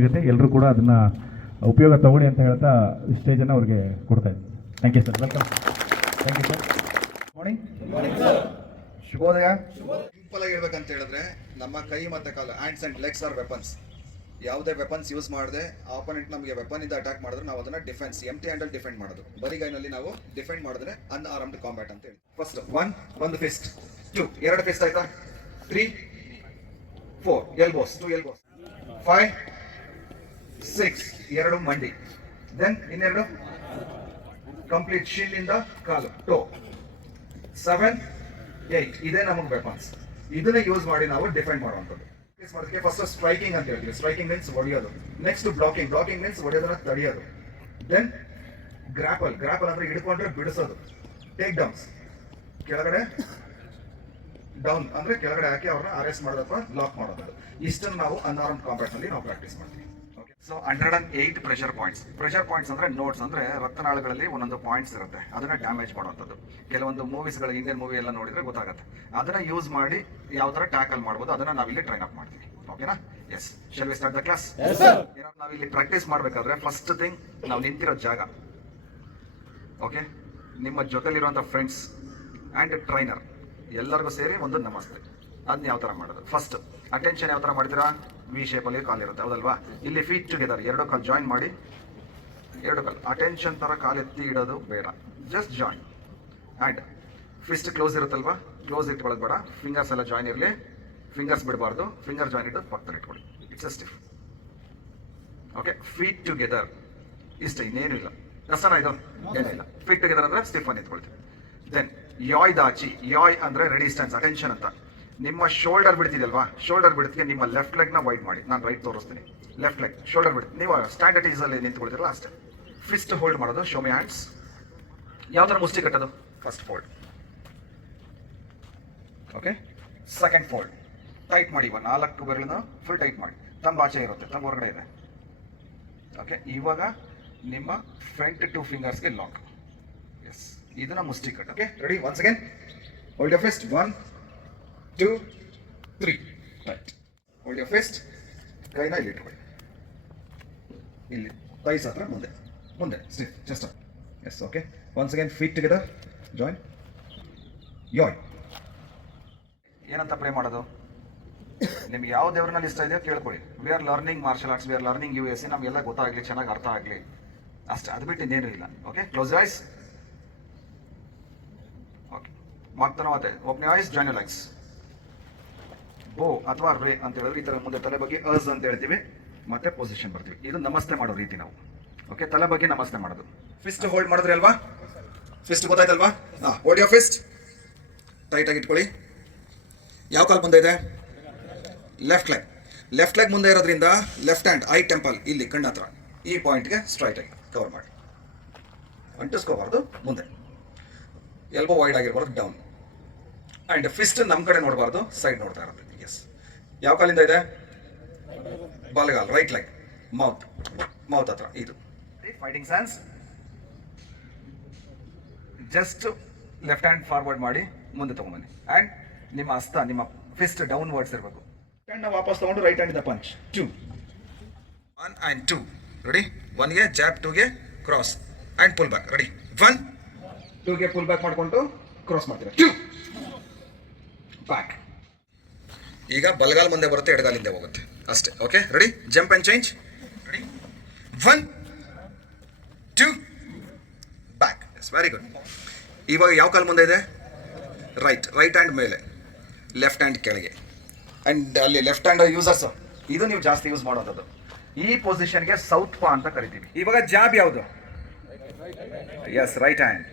ಸಿಗುತ್ತೆ. ಎಲ್ಲರೂ ಕೂಡ ಅದನ್ನ ಉಪಯೋಗ ತಗೊಳ್ಳಿ ಅಂತ ಹೇಳ್ತಾ ಸ್ಟೇಜನ್ನು ಅವ್ರಿಗೆ ಕೊಡ್ತಾ ಇದ್ದೀನಿ. Thank you sir. Welcome. Thank you sir. Morning. ಶುಭೋದಯ. ಸಿಂಪಲ್ ಆಗಿ ಹೇಳ್ಬೇಕಂತ ಹೇಳಿದ್ರೆ ನಮ್ಮ ಕೈ ಮತ್ತೆ ಕಾಲು hands and legs are weapons. ಯಾವುದೇ ವೆಪನ್ಸ್ ಯೂಸ್ ಮಾಡದೆ ಆಪೋನೆಂಟ್ ನಮಗೆ ವೆಪನ್ ಇಂದ ಅಟ್ಯಾಕ್ ಮಾಡಿದ್ರೆ ನಾವು ಅದನ್ನ ಡಿಫೆನ್ಸ್ ಎಂಟಿ ಹ್ಯಾಂಡಲ್ ಡಿಫೆಂಡ್ ಮಾಡೋದು. ಬರಿಗೈನಲ್ಲಿ ನಾವು ಡಿಫೆಂಡ್ ಮಾಡಿದ್ರೆ ಅನ್ಆರ್ಮ್ಡ್ ಕಾಂಬ್ಯಾಟ್ ಅಂತ ಹೇಳಿ. ಫಸ್ಟ್ ಒಂದು ಫಿಸ್ಟ್, 2 ಎರಡು ಫಿಸ್ಟ್ ಆಯ್ತಾ, 3 4 ಎಲ್ಬೋಸ್, 2 ಎಲ್ಬೋಸ್, 5 6 ಎರಡು ಮಂಡಿ, ದೆನ್ ಇನ್ನೆರಡು ಕಂಪ್ಲೀಟ್ ಶಿಲ್ ಇಂದ ಕಾಲು ಟೋ, 7 8 ಇದೇ ನಮಗೆ ವೆಪನ್ಸ್. ಇದನ್ನ ಯೂಸ್ ಮಾಡಿ ನಾವು ಡಿಫೆಂಡ್ ಮಾಡುವಂಥದ್ದು. ಫಸ್ಟ್ ಸ್ಟ್ರೈಕಿಂಗ್ ಅಂತ ಹೇಳ್ತೀವಿ. ಸ್ಟ್ರೈಕಿಂಗ್ ಮೀನ್ಸ್ ಹೊಡೆಯೋದು. Next blocking. ಬ್ಲಾಕಿಂಗ್ ಮೀನ್ಸ್ ಹೊಡೆಯೋದನ್ನ ತಡೆಯೋದು. Then grapple. ಗ್ರಾಪಲ್ ಅಂದ್ರೆ ಹಿಡ್ಕೊಂಡ್ರೆ ಬಿಡಿಸೋದು. ಟೇಕ್ ಡೌನ್ಸ್, ಕೆಳಗಡೆ ಡೌನ್ ಅಂದ್ರೆ ಕೆಳಗಡೆ ಹಾಕಿ ಅವ್ರನ್ನ ಅರೆಸ್ಟ್ ಮಾಡೋದು ಅಥವಾ ಬ್ಲಾಕ್ ಮಾಡೋದು. ಇಷ್ಟನ್ನು ನಾವು ಅನ್ಆರ್ಮ್ಡ್ ಕಾಂಬ್ಯಾಟ್ ನಲ್ಲಿ ನಾವು ಪ್ರಾಕ್ಟೀಸ್ ಮಾಡ್ತೀವಿ. So 108 pressure points. Pressure points ಅಂದ್ರೆ ನೋಟ್ಸ್, ಅಂದ್ರೆ ರಕ್ತನಾಳಗಳಲ್ಲಿ ಒಂದೊಂದು ಪಾಯಿಂಟ್ಸ್ ಇರುತ್ತೆ, ಅದನ್ನ ಡ್ಯಾಮೇಜ್ ಮಾಡುವಂಥದ್ದು. ಕೆಲವೊಂದು ಮೂವೀಸ್ಗಳು, ಇಂಡಿಯನ್ ಮೂವಿ ಎಲ್ಲ ನೋಡಿದ್ರೆ ಗೊತ್ತಾಗುತ್ತೆ. ಅದನ್ನ ಯೂಸ್ ಮಾಡಿ ಯಾವ ತರ ಟ್ಯಾಕಲ್ ಮಾಡ್ಬೋದು ಅದನ್ನ ನಾವಿಲ್ಲಿ ಟ್ರೈನ್ ಅಪ್ ಮಾಡ್ತೀವಿ. ಓಕೆನಾ? Yes. Shall we start the class? ನಾವಿಲ್ಲಿ ಪ್ರಾಕ್ಟೀಸ್ ಮಾಡ್ಬೇಕಾದ್ರೆ ಫಸ್ಟ್ ಥಿಂಗ್ ನಾವು ನಿಂತಿರೋ ಜಾಗ. ಓಕೆ, ನಿಮ್ಮ ಜೊತೆಲಿರುವಂಥ ಫ್ರೆಂಡ್ಸ್ ಆ್ಯಂಡ್ ಟ್ರೈನರ್ ಎಲ್ಲರಿಗೂ ಸೇರಿ ಒಂದು ನಮಸ್ತೆ. ಅದನ್ನ ಯಾವ ಥರ ಮಾಡೋದು? ಫಸ್ಟ್ ಅಟೆನ್ಷನ್ ಯಾವ ಥರ ಮಾಡ್ತೀರಾ? ವಿ ಶೇಪಲ್ಲಿ ಕಾಲು ಇರುತ್ತೆ, ಹೌದಲ್ವಾ? ಇಲ್ಲಿ ಫೀಟ್ ಟುಗೆದರ್, ಎರಡು ಕಾಲು ಜಾಯಿನ್ ಮಾಡಿ, ಎರಡು ಕಾಲು ಅಟೆನ್ಷನ್ ಥರ ಕಾಲು ಎತ್ತಿ ಇಡೋದು ಬೇಡ, just join. And Fist close ಇರುತ್ತಲ್ವಾ, ಕ್ಲೋಸ್ ಇಟ್ಕೊಳ್ಳೋದು ಬೇಡ. ಫಿಂಗರ್ಸ್ ಎಲ್ಲ ಜಾಯಿನ್ ಇರಲಿ, ಫಿಂಗರ್ಸ್ ಬಿಡಬಾರ್ದು. ಫಿಂಗರ್ ಜಾಯಿನ್ ಇಟ್ಟು ಪಕ್ಕದಲ್ಲಿ ಇಟ್ಕೊಳ್ಳಿ. It's a stiff. Okay, feet together ಇಷ್ಟ, ಇನ್ನೇನು ಇಲ್ಲ. ಕಷ್ಟನ ಇದು? ಏನಿಲ್ಲ. ಫೀಟ್ ಟುಗೆದರ್ ಅಂದರೆ ಸ್ಟಿಫ್ ಅನ್ನು ಇಟ್ಕೊಳ್ತೀವಿ. ದೆನ್ ಯಾಯ್ ದಾಚಿ. ಯಾಯ್ ಅಂದರೆ ರೆಡಿ ಸ್ಟ್ಯಾನ್ಸ್, ಅಟೆನ್ಷನ್ ಅಂತ. ನಿಮ್ಮ ಶೋಲ್ಡರ್ ಬಿಡ್ತಿದಲ್ವಾ, ಶೋಲ್ಡರ್ ಬಿಡ್ತಿಗೆ ನಿಮ್ಮ ಲೆಫ್ಟ್ ಲೆಗ್ನ ವೈಡ್ ಮಾಡಿ. ನಾನು ರೈಟ್ ತೋರಿಸ್ತೀನಿ. ಲೆಫ್ಟ್ ಲೆಗ್ ಶೋಲ್ಡರ್ ಬಿಡ್ತು. ನೀವು ಸ್ಟ್ಯಾಂಡ್ ಅಟ್ ಈಸಲ್ಲಿ ನಿಂತ್ಕೊಳ್ತೀರಲ್ಲ ಅಷ್ಟೇ. ಫಿಸ್ಟ್ ಹೋಲ್ಡ್ ಮಾಡೋದು. Show me hands. ಯಾವ ಥರ ಮುಷ್ಟಿ ಕಟ್ಟೋದು? First fold. Okay, second fold. Tight ಮಾಡಿ. 4 ಬೆರಳನ್ನು ಫುಲ್ ಟೈಟ್ ಮಾಡಿ. ತಂಬ ಆಚೆ ಇರುತ್ತೆ, ತಂಬ ಹೊರಗಡೆ ಇದೆ. ಓಕೆ, ಇವಾಗ ನಿಮ್ಮ ಫ್ರಂಟ್ 2 ಫಿಂಗರ್ಸ್ಗೆ ಲಾಕ್. ಎಸ್, ಇದನ್ನ ಮುಷ್ಟಿ ಕಟ್. Okay, ready? Once again hold your fist. 1 2 3 right. Hold your fist. ಕೈನ ಇಲ್ಲಿ ಇಟ್ಕೊಳ್ಳಿ, ಇಲ್ಲಿ ಥೈಸ್ ಹತ್ರ ಮುಂದೆ ಮುಂದೆ stiff just. Yes. Okay, once again feet together, join, ಯಾಯ್. ಏನಂತ ಪ್ರೇ ಮಾಡೋದು? ನಿಮ್ಗೆ ಯಾವ ದೇವ್ರನಲ್ಲಿ ಇಷ್ಟ ಇದೆಯೋ ಕೇಳ್ಕೊಳ್ಳಿ. We are learning martial arts, we are learning US. ನಮಗೆಲ್ಲ ಗೊತ್ತಾಗಲಿ, ಚೆನ್ನಾಗಿ ಅರ್ಥ ಆಗಲಿ ಅಷ್ಟೇ. ಅದು ಬಿಟ್ಟು ಇನ್ನೇನು ಇಲ್ಲ. Okay, close ice. ಓಕೆ, ಮಾಗ್ತಾನೋ ಮತ್ತೆ open ice, join your legs. ಬೋ ಅಥವಾ ರೇ ಅಂತ ಹೇಳಿದ್ರೆ ಈ ಥರ ಮುಂದೆ ತಲೆ ಬಗ್ಗೆ ಅಸ್ ಅಂತ ಹೇಳ್ತೀವಿ, ಮತ್ತೆ ಪೊಸಿಷನ್ ಬರ್ತೀವಿ. ಇದು ನಮಸ್ತೆ ಮಾಡೋ ರೀತಿ ನಾವು. ಓಕೆ, ತಲೆ ಬಗ್ಗೆ ನಮಸ್ತೆ ಮಾಡೋದು. ಫಿಸ್ಟ್ ಹೋಲ್ಡ್ ಮಾಡಿದ್ರಿ ಅಲ್ವಾ? ಫಿಸ್ಟ್ ಗೊತ್ತಾಯ್ತಲ್ವಾ? Hold your fist. ಟೈಟ್ ಆಗಿ ಇಟ್ಕೊಳ್ಳಿ. ಯಾವ ಕಾಲು ಮುಂದೆ ಇದೆ? Left leg. ಲೆಫ್ಟ್ ಲೆಗ್ ಮುಂದೆ ಇರೋದ್ರಿಂದ ಲೆಫ್ಟ್ ಹ್ಯಾಂಡ್ ಐ ಟೆಂಪಲ್, ಇಲ್ಲಿ ಕಣ್ಣ ಹತ್ರ, ಈ ಪಾಯಿಂಟ್ಗೆ ಸ್ಟ್ರೈಟ್ ಆಗಿ ಕವರ್ ಮಾಡಿ. ಅಂಟಿಸ್ಕೋಬಾರ್ದು ಮುಂದೆ. ಎಲ್ಬೋ ವೈಡ್ ಆಗಿರ್ಬಾರ್ದು, ಡೌನ್. ಆ್ಯಂಡ್ ಫಿಸ್ಟ್ ನಮ್ಮ ಕಡೆ ನೋಡಬಾರ್ದು, ಸೈಡ್ ನೋಡ್ತಾ ಇರೋದು. ಎಸ್. ಯಾವ ಕಾಲಿಂದ ಇದೆ? ಬಲಗಾಲ್, ರೈಟ್ ಲೆಗ್. ಮೌತ್ ಹತ್ರ ಇದು fighting sense. Just left hand forward ಮಾಡಿ ಮುಂದೆ ತಗೊಂಬನ್ನಿ. ಆ್ಯಂಡ್ ನಿಮ್ಮ ಹಸ್ತ, ನಿಮ್ಮ ಫಿಸ್ಟ್ ಡೌನ್ವರ್ಡ್ಸ್ ಇರಬೇಕು. ಹ್ಯಾಂಡ್ನ ವಾಪಸ್ ತಗೊಂಡು ರೈಟ್ ಹ್ಯಾಂಡ್ ಇಂದ ಪಂಚ್. 2 1 and 2 ready. 1ಗೆ ಜಾಬ್, 2ಗೆ cross and pull back. Ready? 1 2ಗೆ ಪುಲ್ ಬ್ಯಾಕ್ ಮಾಡಿಕೊಂಡು ಕ್ರಾಸ್ ಮಾಡ್ತೀರಾ. 2 ಬ್ಯಾಕ್. ಈಗ ಬಲಗಾಲ್ ಮುಂದೆ ಬರುತ್ತೆ, ಎಡಗಾಲಿಂದ ಹೋಗುತ್ತೆ ಅಷ್ಟೇ. Okay, ready? Jump and change. Ready? 1 2 back. Yes, very good. ಇವಾಗ ಯಾವ ಕಾಲು ಮುಂದೆ ಇದೆ? ರೈಟ್. ರೈಟ್ ಹ್ಯಾಂಡ್ ಮೇಲೆ, ಲೆಫ್ಟ್ ಹ್ಯಾಂಡ್ ಕೆಳಗೆ. ಆ್ಯಂಡ್ ಅಲ್ಲಿ ಲೆಫ್ಟ್ ಹ್ಯಾಂಡ್ ಯೂಸರ್ಸ್, ಇದು ನೀವು ಜಾಸ್ತಿ ಯೂಸ್ ಮಾಡೋದು. ಈ ಪೊಸಿಷನ್ಗೆ ಸೌತ್ ಪಾ ಅಂತ ಕರಿತೀವಿ. ಇವಾಗ ಜಾಬ್ ಯಾವುದು? Yes, right hand.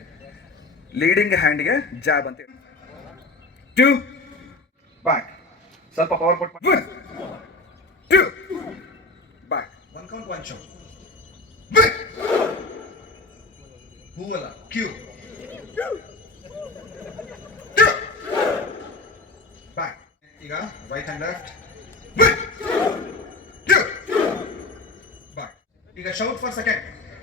ಲೀಡಿಂಗ್ ಹ್ಯಾಂಡ್ಗೆ ಜಾಬ್ ಅಂತ. 2 ಬ್ಯಾಕ್. ಸ್ವಲ್ಪ ಪವರ್ ಕೊಟ್ಟು 1 2 ಬ್ಯಾಕ್. 1 count 1 show. ಹೂವಲ್ಲ, ಕ್ಯೂ. ಬ್ಯಾಕ್. ಈಗ ರೈಟ್ ಹ್ಯಾಂಡ್ ಲೆಫ್ಟ್. ಬ್ಯಾಕ್. ಈಗ ಶೌಟ್ ಫಾರ್ ಸೆಕೆಂಡ್.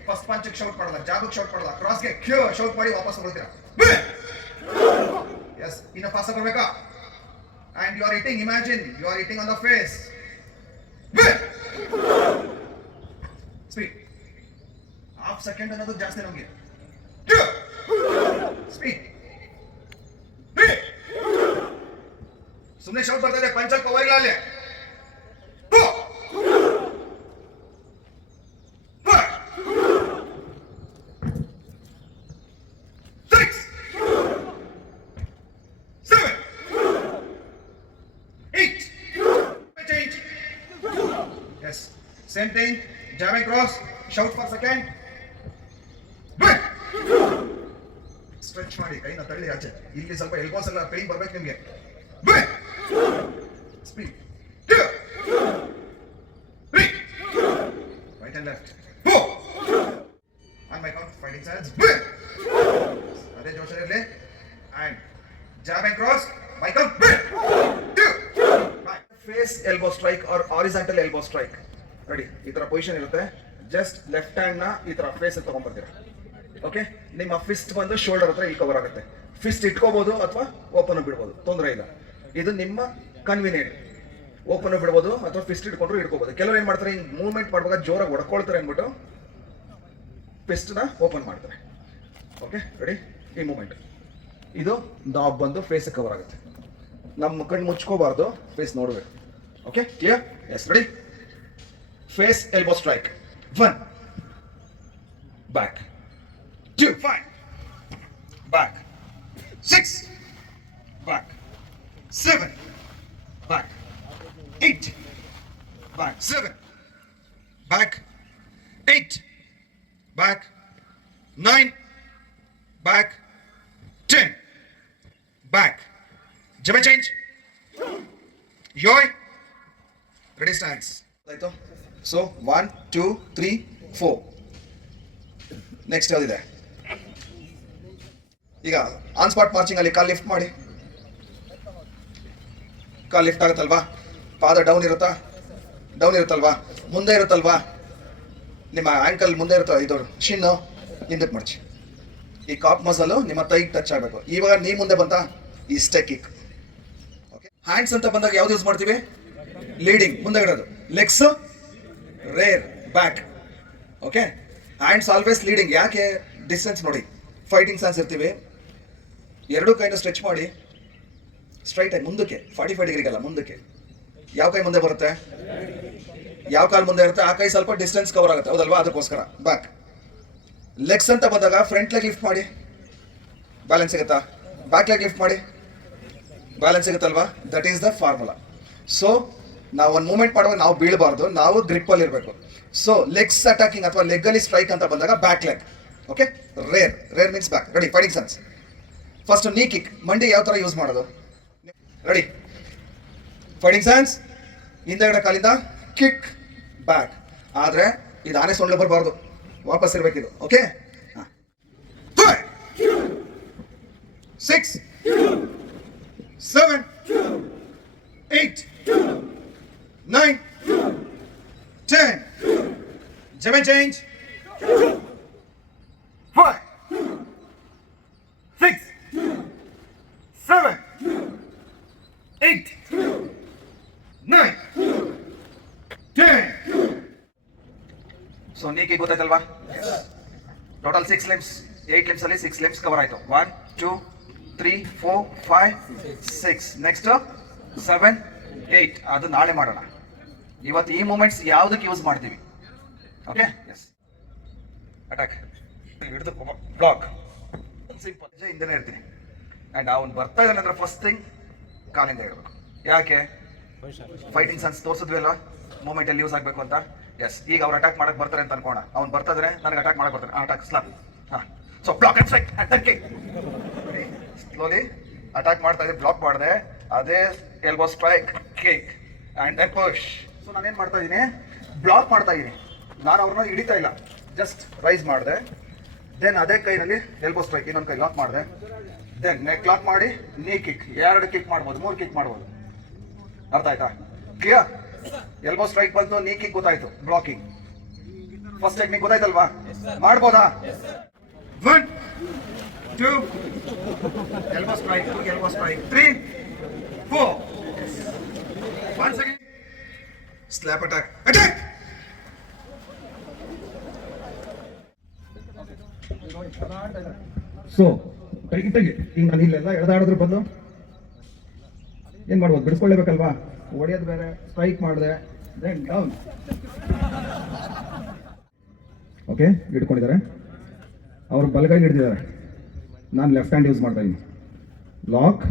ಫಸ್ಟ್ ಪಂಚ್ಗೆ ಶೌಟ್ ಮಾಡಲ್ಲ, ಜಾಬ್ಗೆ ಶೌಟ್ ಮಾಡಲ್ಲ, ಕ್ರಾಸ್ಗೆ ಕ್ಯೂ ಶೌಟ್ ಮಾಡಿ ವಾಪಸ್ ಬರ್ತೀರಾ. ಎಸ್, ಇನ್ನು ಫಾಸ್ಟ್ ಬರಬೇಕಾ? And you are eating, imagine you are eating on the face. Speed. Half second ಅನ್ನೋದು ಜಾಸ್ತಿ ನಮಗೆ. ಸ್ಪೀಡ್. ಸುಮ್ಮನೆ ಶೌಟ್ ಬರ್ತಾ ಇದೆ, ಪಂಚಲ್ ಪವರ್ ಇಲ್ಲ ಅಲ್ಲಿ. 6 7 8 change. Yes, same thing. Jamming cross, shout for second. Stretch ಮಾಡಿ ಕೈನ ತಳ್ಳಿ ಆಚೆ. ಇಲ್ಲಿ ಸ್ವಲ್ಪ ಎಲ್ಬೋಸ್ ಎಲ್ಲ ಪೇನ್ ಬರ್ಬೇಕು ನಿಮಗೆ. Speed. Right and left. On my count, fighting stance. ಅದೇ ಜೋಶಲ್ಲಿ and jab and cross. My count. Face elbow strike or horizontal elbow strike. Ready? ಈ ತರ ಪೊಸಿಷನ್ ಇರುತ್ತೆ. ಜಸ್ಟ್ ಲೆಫ್ಟ್ ಹ್ಯಾಂಡ್ ನ ಈ ತರ ಫೇಸ್ ಅಲ್ಲಿ ತಗೊಂಡ್ಬರ್ತೀರಾ. ಓಕೆ, ನಿಮ್ಮ ಫಿಸ್ಟ್ ಬಂದು ಶೋಲ್ಡರ್ ಹತ್ರ ಇಲ್ಲಿ ಕವರ್ ಆಗುತ್ತೆ. ಫಿಸ್ಟ್ ಇಟ್ಕೋಬಹುದು ಅಥವಾ ಓಪನ್ ಬಿಡ್ಬೋದು, ತೊಂದರೆ ಇಲ್ಲ. ಇದು ನಿಮ್ಮ ಕನ್ವಿನಿಯಂಟ್. ಓಪನ್ ಬಿಡ್ಬೋದು ಅಥವಾ ಫಿಸ್ಟ್ ಇಟ್ಕೊಂಡ್ರು ಇಟ್ಕೋಬಹುದು. ಕೆಲವರು ಏನ್ ಮಾಡ್ತಾರೆ, ಹಿಂಗ್ ಮೂವ್ಮೆಂಟ್ ಮಾಡುವಾಗ ಜೋರಾಗಿ ಹೊಡ್ಕೊಳ್ತಾರೆ ಅಂದ್ಬಿಟ್ಟು ಫಿಸ್ಟ್ ನ ಓಪನ್ ಮಾಡ್ತಾರೆ. Okay, ready? ಈ ಮೂವ್ಮೆಂಟ್ ಇದು ನಾಬ್ ಬಂದು ಫೇಸ್ ಕವರ್ ಆಗುತ್ತೆ. ನಮ್ಮ ಕಣ್ಣು ಮುಚ್ಕೋಬಾರ್ದು, ಫೇಸ್ ನೋಡಬೇಕು. Okay, clear? Yes, ready? Face elbow strike. 1 back, 2 5 back, 6 back, 7 back, 8 back, 7 back, 8 back, 9 back, 10 back. Jump change. Yoy. Ready stance. ಆಯ್ತು. So 1 2 3 4. ನೆಕ್ಸ್ಟ್ ಯಾವ್ದಿದೆ? ಈಗ ಆನ್ ಸ್ಪಾಟ್ ಮಾರ್ಚಿಂಗ್ ಅಲ್ಲಿ ಕಾಲ್ ಲಿಫ್ಟ್ ಮಾಡಿ. ಕಾಲ್ ಲಿಫ್ಟ್ ಆಗುತ್ತಲ್ವಾ? ಪಾದ ಡೌನ್ ಇರುತ್ತಲ್ವಾ? ಮುಂದೆ ಇರುತ್ತಲ್ವಾ? ನಿಮ್ಮ ಆಂಕಲ್ ಮುಂದೆ ಇರುತ್ತಲ್ಲ, ಇದು ಶಿನ್ನು ಹಿಂದಕ್ಕೆ ಮಡಚಿ. ಈ ಕಾಪ್ ಮಸಲು ನಿಮ್ಮ ತೈಗೆ ಟಚ್ ಆಗಬೇಕು. ಇವಾಗ ನೀ ಮುಂದೆ ಬಂತ ಈ ಸ್ಟೆಕ್ ಕಿಕ್. ಓಕೆ, ಹ್ಯಾಂಡ್ಸ್ ಅಂತ ಬಂದಾಗ ಯಾವ್ದು ಯೂಸ್ ಮಾಡ್ತೀವಿ? ಲೀಡಿಂಗ್, ಮುಂದೆ ಇಡೋದು. Legs rear, back. Okay, hands always leading. ಯಾಕೆ? ಡಿಸ್ಟೆನ್ಸ್ ನೋಡಿ, ಫೈಟಿಂಗ್ ಸ್ಟಾನ್ಸ್ ಇರ್ತೀವಿ. ಎರಡೂ ಕೈನ ಸ್ಟ್ರೆಚ್ ಮಾಡಿ ಸ್ಟ್ರೈಟ್ ಆಗಿ ಮುಂದಕ್ಕೆ, 45 ಡಿಗ್ರಿಗಲ್ಲ, ಮುಂದಕ್ಕೆ. ಯಾವ ಕೈ ಮುಂದೆ ಬರುತ್ತೆ? ಯಾವ ಕಾಲ್ ಮುಂದೆ ಇರುತ್ತೆ ಆ ಕೈ ಸ್ವಲ್ಪ ಡಿಸ್ಟೆನ್ಸ್ ಕವರ್ ಆಗುತ್ತೆ, ಹೌದಲ್ವಾ? ಅದಕ್ಕೋಸ್ಕರ ಬ್ಯಾಕ್. ಲೆಗ್ಸ್ ಅಂತ ಬಂದಾಗ ಫ್ರಂಟ್ ಲೆಗ್ ಲಿಫ್ಟ್ ಮಾಡಿ, ಬ್ಯಾಲೆನ್ಸ್ ಸಿಗುತ್ತಾ? ಬ್ಯಾಕ್ ಲೆಗ್ ಲಿಫ್ಟ್ ಮಾಡಿ, ಬ್ಯಾಲೆನ್ಸ್ ಸಿಗುತ್ತಲ್ವಾ? That is the formula. So ನಾವು ಒಂದು ಮೂವ್ಮೆಂಟ್ ಮಾಡುವಾಗ ನಾವು ಬೀಳಬಾರ್ದು, ನಾವು ಗ್ರಿಪ್ಪಲ್ಲಿ ಇರಬೇಕು. ಸೊ ಲೆಗ್ಸ್ ಅಟ್ಯಾಕಿಂಗ್ ಅಥವಾ ಲೆಗ್ಗಲ್ಲಿ ಸ್ಟ್ರೈಕ್ ಅಂತ ಬಂದಾಗ back leg. Okay, rear means back. Ready? Fighting stance. First knee kick, ಮಂಡಿ ಯಾವ ಥರ ಯೂಸ್ ಮಾಡೋದು? ರೆಡಿ? Fighting stance. ಹಿಂದೆಗಡೆ ಕಾಲಿಂದ ಕಿಕ್, ಬ್ಯಾಕ್. ಆದರೆ ಇದು ಆನೆ ಸೊಳ್ಳೆ ಬರಬಾರ್ದು, ವಾಪಸ್ ಇರಬೇಕಿದು. Okay, 6 7 8 9 10. Jump and change. 5 6 7 8 9 10. So ನೀಗೆ ಗೊತ್ತಾಯ್ತಲ್ವಾ? Total 6 limbs, 8 limbs ಅಲ್ಲಿ 6 ಲಿಮ್ಸ್ ಕವರ್ ಆಯ್ತು. 1 2 3 4 5 6. ನೆಕ್ಸ್ಟ್ 7 8. ಅದು ನಾಳೆ ಮಾಡೋಣ. ಇವತ್ತು ಈ ಮೂಮೆಂಟ್ಸ್ ಯಾವುದಕ್ಕೆ ಯೂಸ್ ಮಾಡ್ತೀವಿ? Okay, yes. ಅಟ್ಯಾಕ್ ಹಿಡಿದು ಬ್ಲಾಕ್, ಸಿಂಪಲ್. ಹಿಂದೆನೇ ಇರ್ತೀನಿ ಆ್ಯಂಡ್ ಅವ್ನು ಬರ್ತಾ ಇದ್ದಾನೆ ಅಂದ್ರೆ ಫಸ್ಟ್ ಥಿಂಗ್ ಕಾಲಿಂದ ಇರಬೇಕು. ಯಾಕೆ? ಫೈಟಿಂಗ್ ಸೆನ್ಸ್ ತೋರಿಸಿದ್ವಿ ಅಲ್ವಾ, ಮೂಮೆಂಟಲ್ಲಿ ಯೂಸ್ ಆಗಬೇಕು ಅಂತ. ಎಸ್, ಈಗ ಅವ್ರು ಅಟ್ಯಾಕ್ ಮಾಡಕ್ಕೆ ಬರ್ತಾರೆ ಅಂತ ಅನ್ಕೋಣ. ಅವ್ನು ಬರ್ತಾ ಇದ್ರೆ ನನಗೆ ಅಟ್ಯಾಕ್ ಮಾಡಕ್ಕೆ ಬರ್ತಾರೆ. Attack slap. ಹಾಂ, so block and strike attack. Slowly attack ಮಾಡ್ತಾ ಇದ್ದೆ, ಬ್ಲಾಕ್ ಮಾಡಿದೆ. ಅದೇ elbow strike, kick and then push. So ನಾನೇನು ಮಾಡ್ತಾ ಇದ್ದೀನಿ? ಬ್ಲಾಕ್ ಮಾಡ್ತಾ ಇದ್ದೀನಿ. ನಾನು ಅವ್ರನ್ನ ಹಿಡಿತಾ ಇಲ್ಲ, ಜಸ್ಟ್ ರೈಸ್ ಮಾಡಿದೆ. ದೆನ್ ಅದೇ ಕೈನಲ್ಲಿ ಎಲ್ಬೋ ಸ್ಟ್ರೈಕ್, ಇನ್ನೊಂದು ಕೈ ಲಾಕ್ ಮಾಡಿದೆ. ದೆನ್ ನೆಕ್ ಲಾಕ್ ಮಾಡಿ ನೀ ಕಿಕ್. 2 ಕಿಕ್ ಮಾಡ್ಬೋದು, 3 ಕಿಕ್ ಮಾಡ್ಬೋದು. ಅರ್ಥ ಆಯ್ತಾ? ಕ್ಲಿಯರ್? ಎಲ್ಬೋ ಸ್ಟ್ರೈಕ್ ಬಂತು, ನೀ ಕಿಕ್ ಗೊತ್ತಾಯ್ತು, ಬ್ಲಾಕಿಂಗ್. First technique ಗೊತ್ತಾಯ್ತಲ್ವಾ? ಮಾಡ್ಬೋದಾ? 1 2 elbow strike, 2 elbow strike, 3 4. Once again, slap attack, attack. So ಟೈಟಾಗಿ ಈಗ ನಾನು ಇಲ್ಲೆಲ್ಲ ಎಳೆದಾಡಿದ್ರು ಬಂದು ಏನು ಮಾಡ್ಬೋದು, ಬಿಡಿಸ್ಕೊಳ್ಳೇಬೇಕಲ್ವಾ? ಹೊಡೆಯೋದು ಬೇರೆ, ಸ್ಟ್ರೈಕ್ ಮಾಡಿದೆ, ದೆನ್ ಡೌನ್. ಓಕೆ, ಹಿಡ್ಕೊಂಡಿದ್ದಾರೆ. ಅವರು ಬಲಗೈ ಹಿಡಿದಿದ್ದಾರೆ, ನಾನು ಲೆಫ್ಟ್ ಹ್ಯಾಂಡ್ ಯೂಸ್ ಮಾಡ್ತಾ ಇದ್ದೀನಿ. ಲಾಕ್.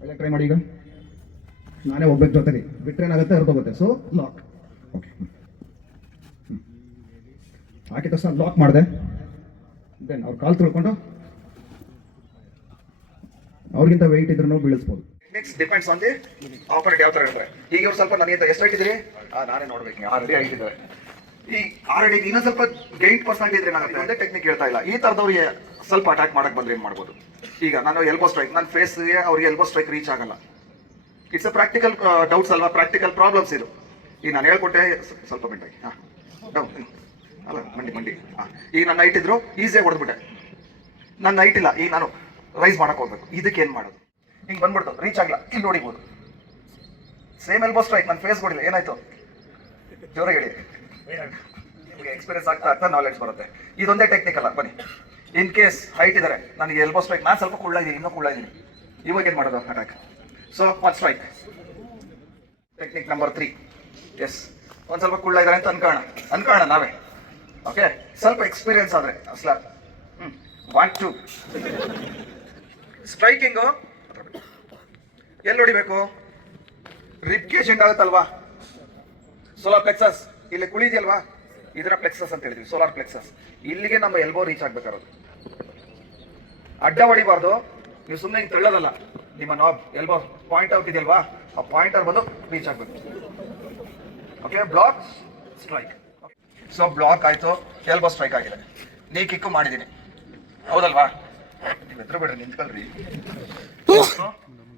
ಒಳ್ಳೆ ಟ್ರೈ ಮಾಡಿ. ಈಗ ನಾನೇ ಹೋಗ್ಬೇಕು ಜೊತೆಲಿ, ಬಿಟ್ಟರೆ ಏನಾಗುತ್ತೆ, ಹೊರಟೋಗುತ್ತೆ. So lock. ಓಕೆ, ಹಾಕಿದ ತಕ್ಷಣ ಲಾಕ್ ಮಾಡಿದೆ. ದೆನ್ ಅವ್ರು ಕಾಲು ತುಳ್ಕೊಂಡು ಅವ್ರಿಗಿಂತ ವೆಯ್ಟ್ ಇದ್ರೂ ಬೀಳಿಸ್ಬೋದು. Next depends on the opponent ಯಾವ ಥರ ಇರ್ತಾರೆ. ಈಗ ಇವ್ರು ಸ್ವಲ್ಪ ನನಗೆ ಎಷ್ಟು ಹೈಟ್ ಇದ್ದೀರಿ, ನಾನೇ ನೋಡ್ಬೇಕು, ಆಲ್ರೆಡಿ ಹೈಟ್ ಇದ್ದಾರೆ. ಈ ಆಲ್ರೆಡಿ ಇನ್ನೊಂದು ಸ್ವಲ್ಪ ಗೈಂಟ್ ಪರ್ಸೆಂಟ್ ಇದ್ರೆ ಏನಾಗುತ್ತೆ, ಒಂದೇ ಟೆಕ್ನಿಕ್ ಹೇಳ್ತಾ ಇಲ್ಲ. ಈ ಥರದವ್ರಿಗೆ ಸ್ವಲ್ಪ ಅಟ್ಯಾಕ್ ಮಾಡಕ್ಕೆ ಬಂದ್ರೆ ಏನು ಮಾಡ್ಬೋದು? ಈಗ ನಾನು ಎಲ್ಬೋ ಸ್ಟ್ರೈಕ್, ನನ್ನ ಫೇಸ್ಗೆ ಅವ್ರಿಗೆ ಎಲ್ಬೋ ಸ್ಟ್ರೈಕ್ ರೀಚ್ ಆಗಲ್ಲ. ಇಟ್ಸ್ ಎ ಪ್ರಾಕ್ಟಿಕಲ್ ಡೌಟ್ಸ್ ಅಲ್ವಾ, ಪ್ರಾಕ್ಟಿಕಲ್ ಪ್ರಾಬ್ಲಮ್ಸ್ ಇದು. ಈಗ ನಾನು ಹೇಳ್ಕೊಟ್ಟೆ, ಸ್ವಲ್ಪ ಮಿಂಟಾಗಿ ಹಾಂ ಡೌನ್ ಅಲ್ಲ, ಮಂಡಿ ಹಾಂ. ಈಗ ನನ್ನ ಹೈಟ್ ಇದ್ರು ಈಸಿಯಾಗಿ ಹೊಡೆದ್ಬಿಟ್ಟೆ. ನನ್ನ ಹೈಟ್ ಇಲ್ಲ, ಈಗ ನಾನು ರೈಸ್ ಮಾಡಕ್ಕೆ ಹೋಗ್ಬೇಕು. ಇದಕ್ಕೆ ಏನು ಮಾಡೋದು? ಹಿಂಗೆ ಬಂದ್ಬಿಡ್ತು, ರೀಚ್ ಆಗಲ್ಲ, ಇಲ್ಲಿ ನೋಡಿಬೋದು. ಸೇಮ್ ಎಲ್ಬೋ ಸ್ಟ್ರೈಕ್, ನನ್ನ ಫೇಸ್ ಹೊಡಿಲ್ಲ, ಏನಾಯ್ತು? ಜೋರಾಗಿ ಹೇಳಿ. ನಿಮಗೆ ಎಕ್ಸ್ಪೀರಿಯನ್ಸ್ ಆಗ್ತಾ ನಾಲೆಡ್ಜ್ ಬರುತ್ತೆ. ಇದೊಂದೇ ಟೆಕ್ನಿಕ್ ಅಲ್ಲ. ಬನ್ನಿ, ಇನ್ ಕೇಸ್ ಹೈಟ್ ಇದ್ದಾರೆ, ನನಗೆ ಎಲ್ಬೋ ಸ್ಟ್ರೈಕ್, ನಾನು ಸ್ವಲ್ಪ ಕುಳ್ಳಾಗಿದ್ದೀನಿ, ಇನ್ನೂ ಕುಳ್ಳಾಗಿದ್ದೀನಿ, ಇವಾಗ ಏನು ಮಾಡೋದು? Attack. So one strike. Technique number 3. Yes, ಒಂದು ಸ್ವಲ್ಪ ಕುಳ್ಳ ಇದ್ದಾರೆ ಅಂತ ಅನ್ಕೋಣ ನಾವೇ. ಓಕೆ, ಸ್ವಲ್ಪ ಎಕ್ಸ್ಪೀರಿಯನ್ಸ್ ಆದರೆ ಸ್ಲಾಪ್. 1 2 ಸ್ಟ್ರೈಕಿಂಗು ಎಲ್ಲಿ ಹೊಡಿಬೇಕು? ರಿಬ್ಕೇಜ್ ಎಂಡ್ ಆಗುತ್ತಲ್ವಾ, ಸೋಲಾರ್ ಪ್ಲೆಕ್ಸಸ್ ಇಲ್ಲಿ ಕುಳಿದೆಯಲ್ವಾ, ಇದರ ಪ್ಲೆಕ್ಸಸ್ ಅಂತ ಹೇಳ್ತೀವಿ, ಸೋಲಾರ್ ಪ್ಲೆಕ್ಸಸ್. ಇಲ್ಲಿಗೆ ನಮ್ಮ ಎಲ್ಬೋ ರೀಚ್ ಆಗ್ಬೇಕಾರೋದು. ಅಡ್ಡ ಹೊಡಿಬಾರ್ದು, ನೀವು ಸುಮ್ಮನೆ ಹಿಂಗೆ ತಳ್ಳೋದಲ್ಲ. ನಿಮ್ಮ ನಾಬ್ ಎಲ್ಬೋ ಪಾಯಿಂಟ್ ಔಟ್ ಇದೆಯಲ್ವಾ, ಆ ಪಾಯಿಂಟರ್ ಬಂದು ರೀಚ್ ಆಗಬೇಕು. Okay, block strike. So block ಆಯಿತು, ಎಲ್ಬೋ ಸ್ಟ್ರೈಕ್ ಆಗಿದೆ. ನೀ ಕಿಕ್ಕು ಮಾಡಿದ್ದೀನಿ, ಹೌದಲ್ವಾ? ನೀವು ಎದುರು ಬಿಡ್ರಿ, ನಿಂತ್ಕೊಳ್ರಿ.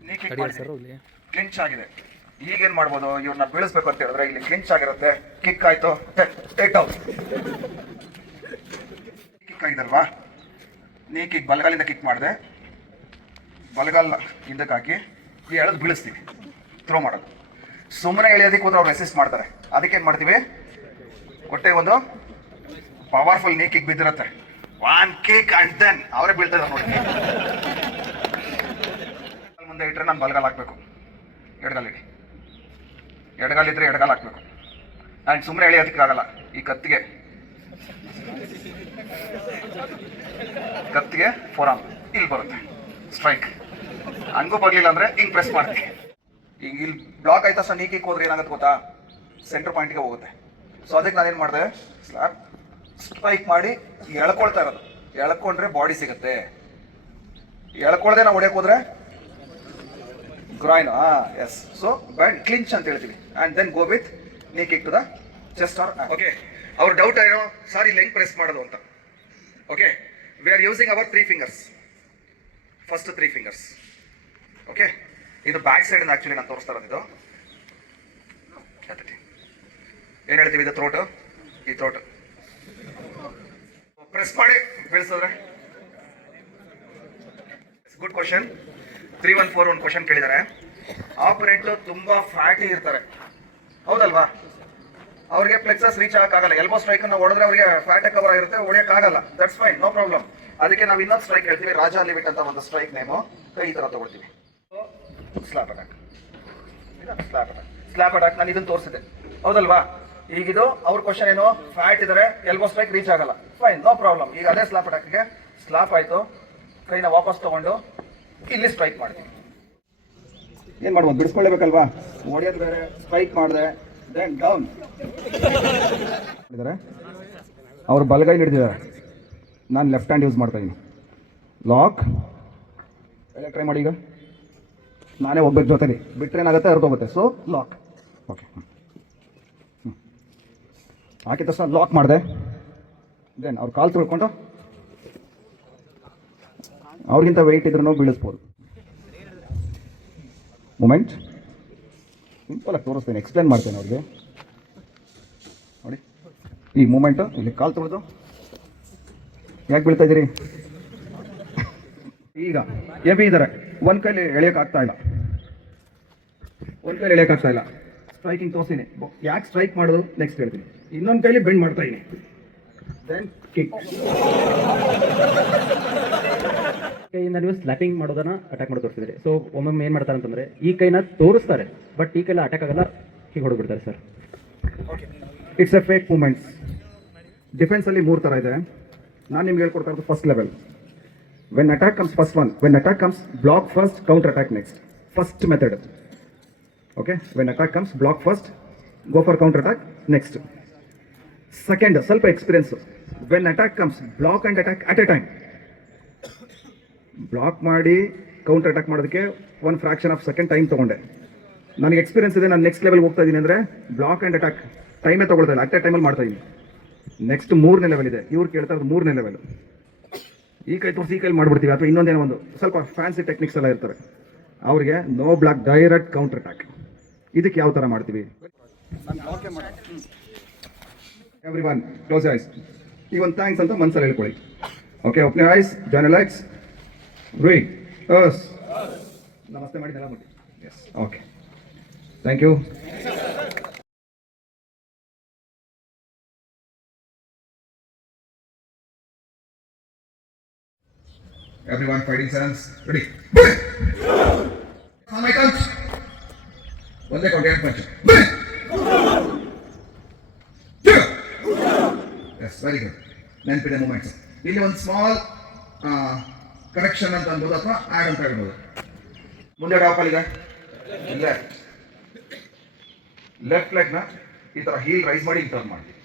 ನೀ ಕಿಕ್ ಮಾಡಿದ್ದೀನಿ, ಕ್ಲಿಂಚ್ ಆಗಿದೆ. ಈಗೇನು ಮಾಡ್ಬೋದು? ಇವ್ರನ್ನ ಬೀಳಿಸ್ಬೇಕು ಅಂತ ಹೇಳಿದ್ರೆ ಇಲ್ಲಿ ಕ್ಲಿಂಚ್ ಆಗಿರುತ್ತೆ. ಕಿಕ್ ಆಯಿತು, ಟೇಕ್ ಔಟ್. ಕಿಕ್ ಆಗಿದಲ್ವಾ? ನೀ ಕಿಕ್ ಬಲಗಾಲಿಂದ ಕಿಕ್ ಮಾಡಿದೆ, ಬಲಗಾಲ ಹಿಂದಕ್ಕೆ ಹಾಕಿ ಈ ಎಳೆದು ಬೀಳಿಸ್ತೀವಿ, ಥ್ರೋ ಮಾಡೋದು. ಸುಮ್ಮನೆ ಎಳೆಯೋದಕ್ಕೆ ಹೋದ್ರೆ ಅವ್ರು ರೆಸಿಸ್ಟ್ ಮಾಡ್ತಾರೆ. ಅದಕ್ಕೇನು ಮಾಡ್ತೀವಿ? ಹೊಟ್ಟೆಗೆ ಒಂದು ಪವರ್ಫುಲ್ ನೀ ಕಿಕ್ ಬಿದ್ದಿರುತ್ತೆ. 1 ಕಿಕ್ ಅಂಡ್ ದೆನ್ ಅವರೇ ಬೀಳ್ತಾರೆ ನೋಡಿ. ಮುಂದೆ ಇಟ್ಟರೆ ನಾನು ಬಲಗಾಲ ಹಾಕಬೇಕು, ಎಡಗಾಲಿಗೆ. ಎಡಗಾಲಿದ್ರೆ ಎಡಗಾಲ ಹಾಕಬೇಕು. ಆ್ಯಂಡ್ ಸುಮ್ಮನೆ ಎಳೆಯೋದಕ್ಕೆ ಆಗಲ್ಲ. ಈ ಕತ್ತಿಗೆ ಫೋರ್ ಆರ್ಮ್ ಇಲ್ಲಿ ಬರುತ್ತೆ, ಸ್ಟ್ರೈಕ್. ಹಂಗೂ ಬರಲಿಲ್ಲ ಅಂದರೆ ಹಿಂಗೆ ಪ್ರೆಸ್ ಮಾಡ್ತೀವಿ. ಈಗ ಇಲ್ಲಿ ಬ್ಲಾಕ್ ಆಯ್ತಾ ಸಹ ನೀ ಕಿಕ್ ಹೋದ್ರೆ ಏನಾಗುತ್ತೆ ಗೊತ್ತಾ? ಸೆಂಟರ್ ಪಾಯಿಂಟ್ಗೆ ಹೋಗುತ್ತೆ. ಸೊ ಅದಕ್ಕೆ ನಾನೇನು ಮಾಡಿದೆ, ಸ್ಲಾಪ್ ಸ್ಟ್ರೈಕ್ ಮಾಡಿ ಎಳ್ಕೊಳ್ತಾ ಇರೋದು. ಎಳ್ಕೊಂಡ್ರೆ ಬಾಡಿ ಸಿಗುತ್ತೆ. ಎಳ್ಕೊಳ್ದೆ ನಾವು ಹೊಡೆಯಕ್ಕೆ ಹೋದ್ರೆ groin. Yes. So band clinch ಅಂತ ಹೇಳ್ತೀವಿ. And then go with knee kick to the chest or. Okay, ಅವ್ರ ಡೌಟ್ ಏನೋ, ಸಾರಿ ಇಲ್ಲಿ ಹೆಂಗೆ ಪ್ರೆಸ್ ಮಾಡೋದು ಅಂತ. Okay, we are using our 3 fingers. First 3 fingers. Okay, ಇದು ಬ್ಯಾಕ್ ಸೈಡ್ ಆ್ಯಕ್ಚುಲಿ ನಾನು ತೋರಿಸ್ತಾ ಇರೋದು. ಇದು ಏನು ಹೇಳ್ತೀವಿ? ಇದು ಥ್ರೋಟು, ಈ ಥ್ರೋಟು ಪ್ರೆಸ್ ಮಾಡಿ ಬೀಳಿಸಿದ್ರೆ. Good question. 3141 ಕ್ವಶನ್ ಕೇಳಿದ್ದಾರೆ. ಆಪರೆಂಟ್ ತುಂಬಾ ಫ್ಯಾಟಿ ಇರ್ತಾರೆ, ಹೌದಲ್ವಾ? ಅವ್ರಿಗೆ ಪ್ಲೆಕ್ಸಸ್ ರೀಚ್ ಆಗಕ್ಕಾಗಲ್ಲ. ಎಲ್ಬೋ ಸ್ಟ್ರೈಕ್ ಅನ್ನು ಹೊಡೆದ್ರೆ ಅವರಿಗೆ ಫ್ಯಾಟ್ ಕವರ್ ಆಗಿರುತ್ತೆ, ಹೊಡೆಯಕ್ಕಾಗಲ್ಲ. That's fine, no problem. ಅದಕ್ಕೆ ನಾವು ಇನ್ನೊಂದು ಸ್ಟ್ರೈಕ್ ಹೇಳ್ತೀವಿ, ರಾಜಾ ಲಿಮಿಟ್ ಅಂತ ಒಂದು ಸ್ಟ್ರೈಕ್ ನೇಮು. ಕೈ ಈ ಥರ ತಗೊಳ್ತೀವಿ. Slap attack. ಸ್ಲಾಪ್ ಅಟ್ಯಾಕ್ ನಾನು ಇದನ್ನು ತೋರಿಸಿದೆ, ಹೌದಲ್ವಾ? ಈಗಿದು ಅವ್ರ ಕ್ವಶನ್ ಏನು? ಫ್ಯಾಟ್ ಇದ್ದಾರೆ, ಎಲ್ಬೋ ಸ್ಟ್ರೈಕ್ ರೀಚ್ ಆಗಲ್ಲ. Fine, no problem. ಈಗ ಅದೇ ಸ್ಲಾಪ್ ಅಟ್ಯಾಕ್ಗೆ ಸ್ಲಾಪ್ ಆಯಿತು, ಕೈನ ವಾಪಸ್ ತಗೊಂಡು ಇಲ್ಲಿ ಸ್ಟ್ರೈಕ್ ಮಾಡ್ತೀವಿ. ಏನು ಮಾಡ್ಬೋದು? ಬಿಡಿಸ್ಕೊಳ್ಳೇಬೇಕಲ್ವಾ? ಹೊಡೆಯೋದು ಬೇರೆ, ಸ್ಟ್ರೈಕ್ ಮಾಡಿದೆ, ದೆನ್ ಡೌನ್. ಅವರು ಬಲಗೈ ಹಿಡಿದಿದ್ದಾರೆ, ನಾನು ಲೆಫ್ಟ್ ಹ್ಯಾಂಡ್ ಯೂಸ್ ಮಾಡ್ತಾ ಇದ್ದೀನಿ. ಲಾಕ್. ಎಲ್ಲ ಟ್ರೈ ಮಾಡಿ. ಈಗ ನಾನೇ ಹೋಗ್ಬೇಕು ಜೊತೆಲಿ, ಬಿಟ್ಟರೆ ಏನಾಗುತ್ತೆ, ಹೊರಟೋಗುತ್ತೆ. So lock. ಓಕೆ, ಹಾಕಿದ ತಕ್ಷಣ ಲಾಕ್ ಮಾಡಿದೆ. ದೆನ್ ಅವ್ರು ಕಾಲು ತುಳ್ಕೊಂಡು ಅವ್ರಿಗಿಂತ ವೆಯ್ಟ್ ಇದ್ರೂ ಬೀಳಿಸ್ಬೋದು. ಮೂಮೆಂಟ್ ಸಿಂಪಲಾಗಿ ತೋರಿಸ್ತೇನೆ, ಎಕ್ಸ್ಪ್ಲೇನ್ ಮಾಡ್ತೇನೆ ಅವ್ರಿಗೆ. ನೋಡಿ, ಈ ಮೂಮೆಂಟು ಇಲ್ಲಿ ಕಾಲು ತುಳಿದು ಯಾಕೆ ಬೀಳ್ತಾ ಇದ್ದೀರಿ? ಈಗ ಎಬಿ ಇದ್ದಾರೆ, ಒಂದು ಕೈಲಿ ಎಳೆಯೋಕ್ಕಾಗ್ತಾ ಇಲ್ಲ. ಸ್ಟ್ರೈಕಿಂಗ್ ತೋರಿಸ್ತೀನಿ. ಯಾಕೆ ಸ್ಟ್ರೈಕ್ ಮಾಡೋದು ನೆಕ್ಸ್ಟ್ ಹೇಳ್ತೀನಿ. ಇನ್ನೊಂದು ಕೈಲಿ ಬೆಂಡ್ ಮಾಡ್ತಾ ಇದ್ದೀನಿ. Then kick. ಕೈಯಿಂದ ನೀವು ಸ್ಲ್ಯಾಪಿಂಗ್ ಮಾಡೋದನ್ನ ಅಟ್ಯಾಕ್ ಮಾಡಿ ತೋರಿಸಿದ್ರಿ. ಸೊ ಒಮ್ಮೊಮ್ಮೆ ಏನು ಮಾಡ್ತಾರೆ ಅಂತಂದ್ರೆ ಈ ಕೈನ ತೋರಿಸ್ತಾರೆ, ಬಟ್ ಈ ಕೈಲ ಅಟ್ಯಾಕ್ ಆಗಲ್ಲ, ಹೀಗೆ ಹೊಡೆದ್ಬಿಡ್ತಾರೆ sir. It's a fake movements. ಡಿಫೆನ್ಸಲ್ಲಿ 3 ಥರ ಇದೆ. ನಾನು ನಿಮ್ಗೆ ಹೇಳ್ಕೊಡ್ತಾ ಇರೋದು first level. When attack comes first one, when attack comes block first, counter attack next. First method. Okay, when attack comes block first, go for counter attack next. Second ಸ್ವಲ್ಪ experience. When attack comes block and attack at a time. Block ಮಾಡಿ counter attack ಮಾಡೋದಕ್ಕೆ 1 fraction of second time ತೊಗೊಂಡೆ. ನನಗೆ experience ಇದೆ, ನಾನು next level ಹೋಗ್ತಾ ಇದ್ದೀನಿ ಅಂದರೆ ಬ್ಲಾಕ್ ಆ್ಯಂಡ್ ಅಟ್ಯಾಕ್ ಟೈಮೇ ತೊಗೊಳ್ತಾ ಇಲ್ಲ, ಅಟ್ ಎ ಟೈಮಲ್ಲಿ ಮಾಡ್ತಾ ಇದ್ದೀನಿ. ನೆಕ್ಸ್ಟ್ 3ನೇ ಲೆವೆಲ್ ಇದೆ. ಇವ್ರು ಕೇಳ್ತಾ ಇರೋದು 3ನೇ ಲೆವೆಲ್. ಈ ಕೈ ತೋರಿಸಿ ಈ ಕೈಲಿ ಮಾಡ್ಬಿಡ್ತೀವಿ, ಅಥವಾ ಇನ್ನೊಂದೇನೋ ಒಂದು ಸ್ವಲ್ಪ ಫ್ಯಾನ್ಸಿ ಟೆಕ್ನಿಕ್ಸ್ ಎಲ್ಲ ಇರ್ತಾರೆ. ಅವ್ರಿಗೆ no block, direct counter attack. ಇದಕ್ಕೆ ಯಾವ ಥರ ಮಾಡ್ತೀವಿ? Everyone close eyes. ಈಗ ಒಂದು ಥ್ಯಾಂಕ್ಸ್ ಅಂತ ಮನಸ್ಸಲ್ಲಿ ಹೇಳ್ಕೊಳ್ಳಿ. Okay, open eyes, join lights, read us. Namaste ಮಾಡಿದ್ದೆಲ್ಲ ಮುಟ್ಟಿ. Yes, okay, thank you. Everyone fighting silence. Ready? On my count. ಒಂದೇ count, 2 punch. Yes, very good. ನೆನಪಿದೆ ಮೂಮೆಂಟ್ಸ್. ಇಲ್ಲಿ ಒಂದು ಸ್ಮಾಲ್ ಕರೆಕ್ಷನ್ ಅಂತ ಅನ್ಬೋದು, ಅಥವಾ ಆ್ಯಡ್ ಅಂತ ಹೇಳ್ಬೋದು. ಮುಂದೆ ಯಾವ ಕಾಲಿದೆ? ಲೆಫ್ಟ್ ಲೆಗ್ನ ಈ ಥರ ಹೀಲ್ ರೈಸ್ ಮಾಡಿ ಟರ್ನ್ ಮಾಡ್ತೀವಿ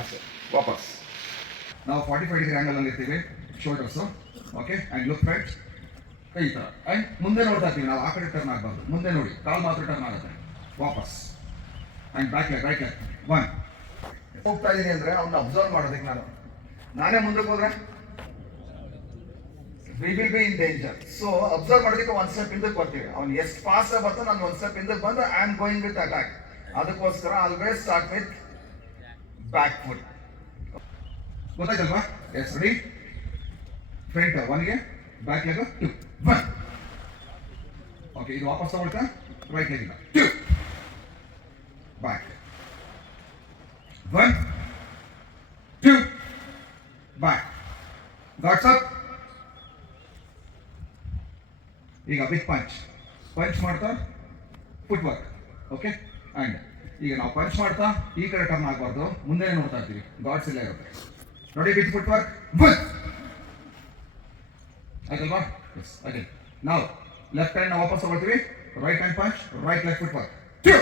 ಅಷ್ಟೇ. ವಾಪಸ್ ನಾವು 45 ಡಿಗ್ರಿ ಆ್ಯಂಗಲಲ್ಲಿ ಇರ್ತೀವಿ. Shoulders, okay, and look right, ಕೈ ಈ ಥರ. ಆ್ಯಂಡ್ ಮುಂದೆ ನೋಡ್ತಾ ಇರ್ತೀವಿ ನಾವು, ಆ ಕಡೆ ಟರ್ನ್ ಆಗಬಾರ್ದು. ಮುಂದೆ ನೋಡಿ, ಕಾಲು ಮಾತ್ರ ಟರ್ನ್ ಆಗುತ್ತೆ. ವಾಪಸ್ and back leg, right leg. 1 ಹೋಗ್ತಾ ಇದ್ದೀನಿ ಅಂದರೆ ಅವ್ನ ಅಬ್ಸರ್ವ್ ಮಾಡೋದಕ್ಕೆ ನಾನೇ ಮುಂದಕ್ಕೆ ಹೋದ್ರೆ we will be in danger. So observe ಮಾಡೋದಕ್ಕೆ 1 ಸ್ಟೆಪ್ ಹಿಂದಕ್ಕೆ ಬರ್ತೀವಿ. ಅವ್ನು ಎಷ್ಟು ಫಾಸ್ಟ್ ಬರ್ತಾನೆ, ನಾನು 1 ಸ್ಟೆಪ್ ಹಿಂದಕ್ಕೆ ಬಂದು I am going with attack. ಅದಕ್ಕೋಸ್ಕರ always start with back foot. ಗೊತ್ತಾಯ್ತಲ್ವಾ? Yes, ready? ಫ್ರಂಟ್ 1ಗೆ, ಬ್ಯಾಕ್ ಲೆಗ್ 2, 1. ಓಕೆ, ಇದು ವಾಪಸ್ ತಗೊಳ್ತಾ right leg 2, back 1, 2, back. Guts up. ಈಗ ಬಿಗ್ ಪಂಚ್ ಮಾಡ್ತಾ ಫುಟ್ ವರ್ಕ್. ಓಕೆ, ಆ್ಯಂಡ್ ಈಗ ನಾವು ಪಂಚ್ ಮಾಡ್ತಾ ಈ ಕಡೆ ಟರ್ನ್ ಆಗಬಾರ್ದು, ಮುಂದೆ ನೋಡ್ತಾ ಇರ್ತೀವಿ. ಗಾಡ್ಸ್ ಇಲ್ಲ ಇರುತ್ತೆ ನೋಡಿ. Big footwork 1. ಆಯ್ತಲ್ವಾ? ಎಸ್, ಅದೇ ನಾವು ಲೆಫ್ಟ್ ಹ್ಯಾಂಡ್ ವಾಪಸ್ ತಗೊಳ್ತೀವಿ. Right hand punch, right leg footwork 2.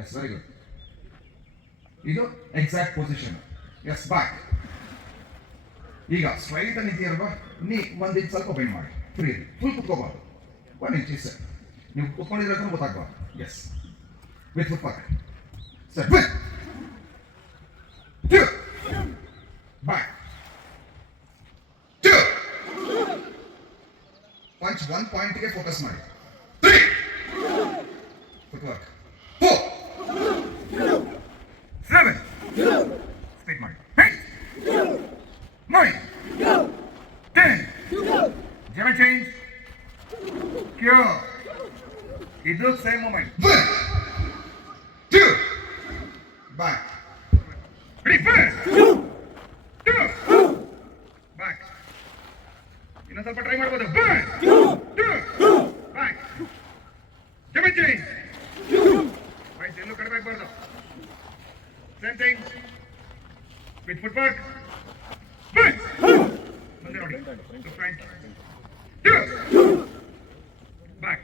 Yes, very good. ಇದು ಎಕ್ಸಾಕ್ಟ್ ಪೊಸಿಷನ್. Yes, back. ಈಗ ಸ್ಟ್ರೈಟ್ ನಿಂತಿರಲ್ವಾ, ನೀ 1 ಇಂಚ್ ಸ್ವಲ್ಪ ಬೆಂಡ್ ಮಾಡಿ, ಫ್ರೀ ಫುಲ್ ಕುತ್ಕೋಬಾರ್ದು. 1 ಇಂಚ್ ಇಷ್ಟೇ. ನೀವು ಕುತ್ಕೊಂಡಿದ್ರೆ ಗೊತ್ತಾಗಬಾರ್ದು. Yes, with footwork. Sir, 1, 2, back 2. Punch 1 ಪಾಯಿಂಟ್ಗೆ ಫೋಕಸ್ ಮಾಡಿ. 3, ಫುಟ್ ವರ್ಕ್ 4, 7, ಸ್ಪೀಡ್ ಮಾಡಿ. 8, 9, 10. Jump change. Cure. ಇದು same moment. 1, 2, back. Ready, 1, 2, back. ಇನ್ನೊಂದು ಸ್ವಲ್ಪ ಟ್ರೈ ಮಾಡ್ಬೋದು. 1, 2, back. Jump change. ರೈಟ್ ಎಲ್ಲೂ ಕಡಿಮೆ ಆಗಬಾರ್ದು. Same thing with footwork. 1, ಮುಂದೆ ನೋಡಿ, ಫ್ರಂಟ್ 2, back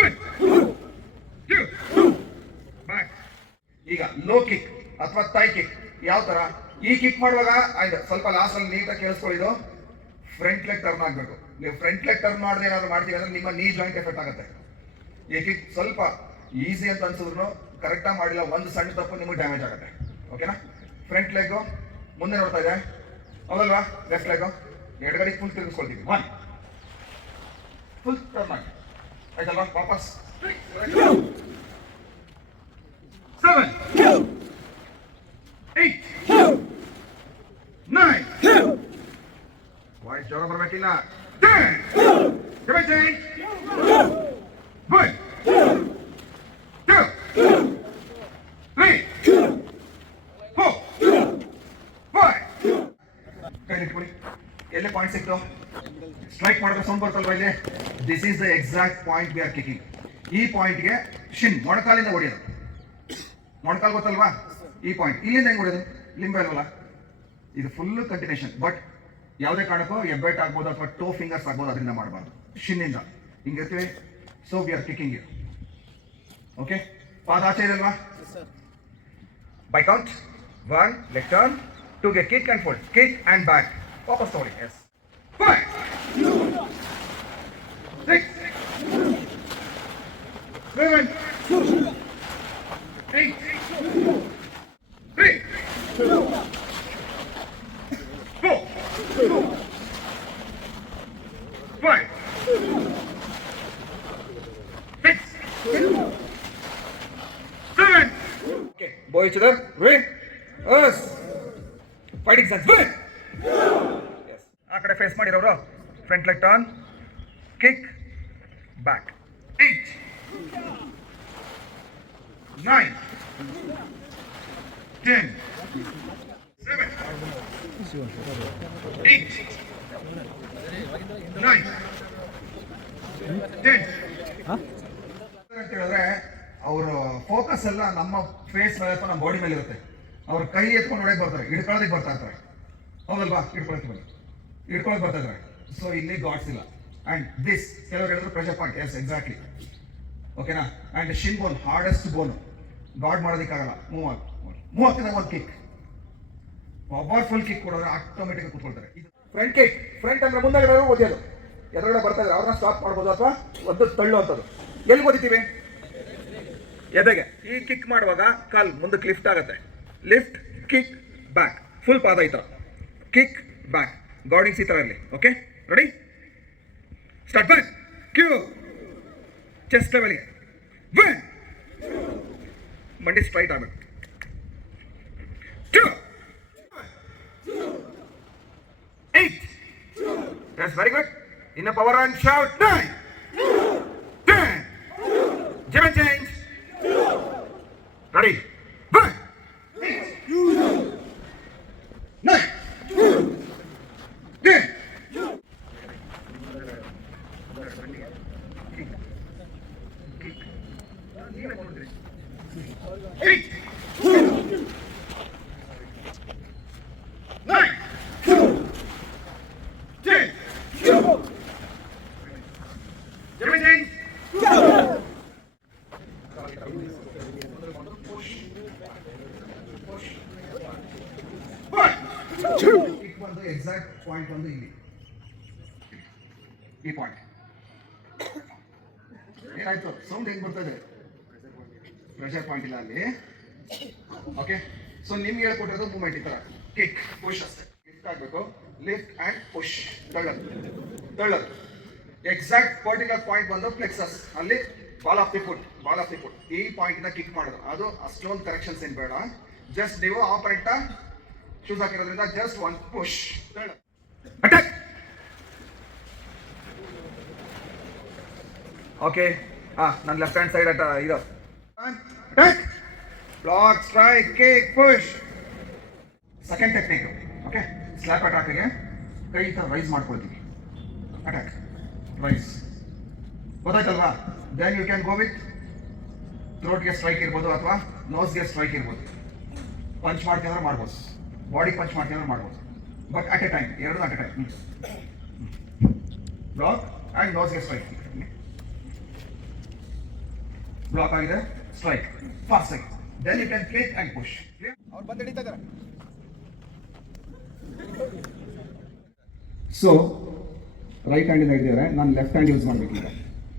1, 2, back. ಈಗ ಲೋ ಕಿಕ್ ಅಥವಾ ಥೈ ಕಿಕ್ ಯಾವ ತರ? ಈ ಕಿಕ್ ಮಾಡುವಾಗ ಆಯ್ತು, ಸ್ವಲ್ಪ ಲಾಸ್ಟ್ ಅಲ್ಲಿ ನೀಟಾಗಿ ಕೇಳಿಸ್ಕೊಳ್ಳಿದ್ದು, ಫ್ರಂಟ್ ಲೆಗ್ ಟರ್ನ್ ಆಗಬೇಕು. ನೀವು ಫ್ರಂಟ್ ಲೆಗ್ ಟರ್ನ್ ಮಾಡದೆ ಏನಾದ್ರು ಮಾಡ್ತೀವಿ ಅಂದ್ರೆ ನಿಮ್ಮ ನೀ ಜಾಯಿಂಟ್ ಎಫೆಕ್ಟ್ ಆಗುತ್ತೆ. ಈ ಕಿಕ್ ಸ್ವಲ್ಪ ಈಸಿ ಅಂತ ಅನ್ಸಿದ್ರು ಕರೆಕ್ಟಾಗಿ ಮಾಡಿಲ್ಲ, ಒಂದು ಸಣ್ಣ ತಪ್ಪು ನಿಮಗೆ ಡ್ಯಾಮೇಜ್ ಆಗುತ್ತೆ. ಓಕೆನಾ? ಫ್ರಂಟ್ ಲೆಗ್ ಮುಂದೆ ನೋಡ್ತಾ ಇದೆ, ಹೌದಲ್ವಾ? ಲೆಫ್ಟ್ ಲೆಗ್ ಎಡಗಡೆ ಫುಲ್ ತಿರುಗಿಸ್ಕೊಳ್ತೀವಿ. 1, ಫುಲ್ ಟರ್ನ್ ಆಗಿ, ಆಯ್ತಲ್ವಾ? ವಾಪಸ್ 7, 8, 9, ವಾಯ್ಸ್ ಜೋರ ಬರಬೇಕಿಲ್ಲ. 10, 1, 2, 3, 4, ಪಾಯಿಂಟ್ ಸಿಕ್ತು. ಸ್ಟ್ರೈಕ್ ಮಾಡಿದ್ರೆ ಸೌಂಡ್ ಬರ್ತಲ್ವಾ ಇಲ್ಲಿ? This is the exact point we are kicking. ಈ ಪಾಯಿಂಟ್ಗೆ ಶಿನ್ ಮೊಣಕಾಲಿಂದ ಹೊಡೆಯೋದು. ಮೊಣಕಾಲ್ ಗೊತ್ತಲ್ವಾ? ಈ ಪಾಯಿಂಟ್ ಇಲ್ಲಿಂದ ಹೆಂಗ್ ಹೊಡೆಯೋದು? ಲಿಂಬೆ ಅಲ್ವಲ್ಲ, ಇದು ಫುಲ್ ಕಂಟಿನ್ಯೂಷನ್. ಬಟ್ ಯಾವುದೇ ಕಾರಣಕ್ಕೂ ಹೆಬ್ಬೆಟ್ ಆಗ್ಬೋದು ಅಥವಾ ಟೋ ಫಿಂಗರ್ಸ್ ಆಗ್ಬೋದು, ಅದರಿಂದ ಮಾಡಬಾರ್ದು. ಶಿನ್ನಿಂದ ಹಿಂಗಿರ್ತೀವಿ. So we are kicking you. Okay, ಪಾದ ಆಚೆ ಇದಲ್ವಾ? ಬೈ ಕೌಂಟ್ 1, ಲೆಗ್ ಟರ್ನ್, 2 ಗೆ kick and fold, kick and back, ವಾಪಸ್ ತಗೊಳ್ಳಿ. Yes 5 6 7 8 3 4 5 6 7. Okay, bow each other. Win. Us. Fighting sense. Win. Yes. ಆ ಕಡೆ ಫೇಸ್ ಮಾಡಿರೋರು front leg turn, kick, back. 8 9 10 7 8 9 10. ಅಂತ ಹೇಳಿದ್ರೆ ಅವ್ರ ಫೋಕಸ್ ಎಲ್ಲ ನಮ್ಮ ಫೇಸ್ ಮೇಲೆ ಅಥವಾ ನಮ್ಮ ಬಾಡಿ ಮೇಲೆ ಇರುತ್ತೆ. ಅವ್ರ ಕೈ ಎತ್ಕೊಂಡು ಹೊಡೆಗೆ ಬರ್ತಾರೆ, ಹಿಡ್ಕೊಳ್ಳೋದಕ್ಕೆ ಬರ್ತಾ ಇರ್ತಾರೆ. ಹೌದಲ್ವಾ? ಹಿಡ್ಕೊಳಕ್ ಬರ್ತಾ ಇದ್ದಾರೆ. ಸೊ ಇಲ್ಲಿ ಗಾಡ್ಸ್ ಇಲ್ಲ. ಅಂಡ್ ದಿಸ್ ಕೆಲವರು ಹೇಳಿದ್ರು ಪ್ರೆಷರ್ ಪಾಯಿಂಟ್. Yes, exactly. ಓಕೆನಾ? And shin bone, hardest bone, guard ಮಾಡೋದಕ್ಕಾಗಲ್ಲ. ಮೂವ್ ಆಗ್ತಿದೆ. ಒಂದು ಕಿಕ್, ಪವರ್ಫುಲ್ ಕಿಕ್ ಕೊಡೋದ್ರೆ ಆಟೋಮೆಟಿಕ್ ಕೂತ್ಕೊಳ್ತಾರೆ. ಇದು ಫ್ರಂಟ್ ಕಿಕ್. ಫ್ರಂಟ್ ಅಂದ್ರೆ ಮುಂದೆ ಓದಿಯೋದು, ಎದುರುಗಡೆ ಬರ್ತಾ ಇದ್ರೆ ಅವ್ರನ್ನ ಸ್ಟಾಪ್ ಮಾಡ್ಬೋದು ಅಥವಾ ಒಂದು ತಳ್ಳು ಅಂತದ್ದು. ಎಲ್ಲಿ ಓದಿತೀವಿ? ಎದೆಗೆ. ಈ ಕಿಕ್ ಮಾಡುವಾಗ ಕಾಲ್ ಮುಂದಕ್ಕೆ ಲಿಫ್ಟ್ ಆಗುತ್ತೆ. ಲಿಫ್ಟ್, ಕಿಕ್, ಬ್ಯಾಕ್, ಫುಲ್ ಪಾದ ಈ ಥರ, ಕಿಕ್, ಬ್ಯಾಕ್, ಗಾರ್ಡಿಂಗ್ಸ್ ಈ ಥರ ಇರಲಿ. Okay, ready? Start. Back, Q, chest ಲೆವೆಲ್ಗೆ, ಒನ್, ಮಂಡಿ ಸ್ಟ್ರೈಟ್ ಆಗಬೇಕು, 2 8. That's very good. In a power and shout 9 10. Jump change. Ready? 1 8 9 10. 8 9 10. Jump change. ಒಂದು ಎಕ್ಸಾಕ್ಟ್ ಪಾಯಿಂಟ್ ಒಂದು ಇಲ್ಲಿ, ಈ ಪಾಯಿಂಟ್. ಏನಾಯ್ತು? ಸೌಂಡ್ ಹೆಂಗ್ ಬರ್ತಾ ಇದೆ? ಪ್ರೆಷರ್ ಪಾಯಿಂಟ್ ಇಲ್ಲ ಅಲ್ಲಿ. ಓಕೆ, ಸೊ ನಿಮ್ಗೆ ಹೇಳ್ಕೊಟ್ಟಿರೋದು ಮೂವ್ಮೆಂಟ್ ಈ ತರ, ಕಿಕ್, ಪುಷ್ ಅಷ್ಟೇ. ಲಿಫ್ಟ್ ಆಗಬೇಕು, ಲಿಫ್ಟ್ ಅಂಡ್ ಪುಷ್, ತಳ್ಳೋದು. ಎಕ್ಸಾಕ್ಟ್ ಪರ್ಟಿಕ್ಯುಲರ್ ಪಾಯಿಂಟ್ ಬಂದು ಪ್ಲೆಕ್ಸಸ್, ಅಲ್ಲಿ ಬಾಲ್ ಆಫ್ ದಿ ಫುಟ್. ಈ ಪಾಯಿಂಟ್ ಇಂದ ಕಿಕ್ ಮಾಡೋದು. ಅದು ಅಷ್ಟೊಂದು ಕರೆಕ್ಷನ್ಸ್ ಏನ್ ಬೇಡ. ಜಸ್ಟ್ ನೀವು ಆಪರೆಂಟ್ ಶೂಸ್ ಹಾಕಿರೋದ್ರಿಂದ just one push, attack. Okay, ನನ್ನ ಲೆಫ್ಟ್ ಹ್ಯಾಂಡ್ ಸೈಡ್ ಇದು attack, block, strike, kick, push. Second technique. Okay, slap ಅಟ್ಯಾಕ್ಗೆ ಕೈ ಈ ಥರ ರೈಸ್ ಮಾಡ್ಕೊಳ್ತೀವಿ. ಅಟ್ಯಾಕ್, ರೈಸ್, ಗೊತ್ತಾಯ್ತಲ್ವಾ? Then you can go with ಥ್ರೋಟ್ಗೆ strike ಇರ್ಬೋದು ಅಥವಾ ನೋಸ್ಗೆ ಸ್ಟ್ರೈಕ್ ಇರ್ಬೋದು. ಪಂಚ್ ಮಾಡ್ತೀವಿ ಅಂದ್ರೆ ಮಾಡ್ಬೋದು, ಬಾಡಿ ಪಂಚ್ ಮಾಡ್ತೀವಿ ಅಂದ್ರೆ ಮಾಡ್ಬೋದು. ಬಟ್ ಅಟ್ ಎ ಟೈಮ್, ಎರಡು at a time. Block and ನೋಸ್ಗೆ ಸ್ಟ್ರೈಕ್. ಬ್ಲಾಕ್ ಆಗಿದೆ, strike, fast side. Then you can kick and push. ಅವ್ರು ಬಂದು ಹಿಡಿತಾ ಇದ್ದಾರೆ. ಸೊ ರೈಟ್ ಹ್ಯಾಂಡಿಂದ ಹಿಡಿದಿದ್ದಾರೆ, ನಾನು ಲೆಫ್ಟ್ ಹ್ಯಾಂಡ್ ಯೂಸ್ ಮಾಡಬೇಕೀಗ.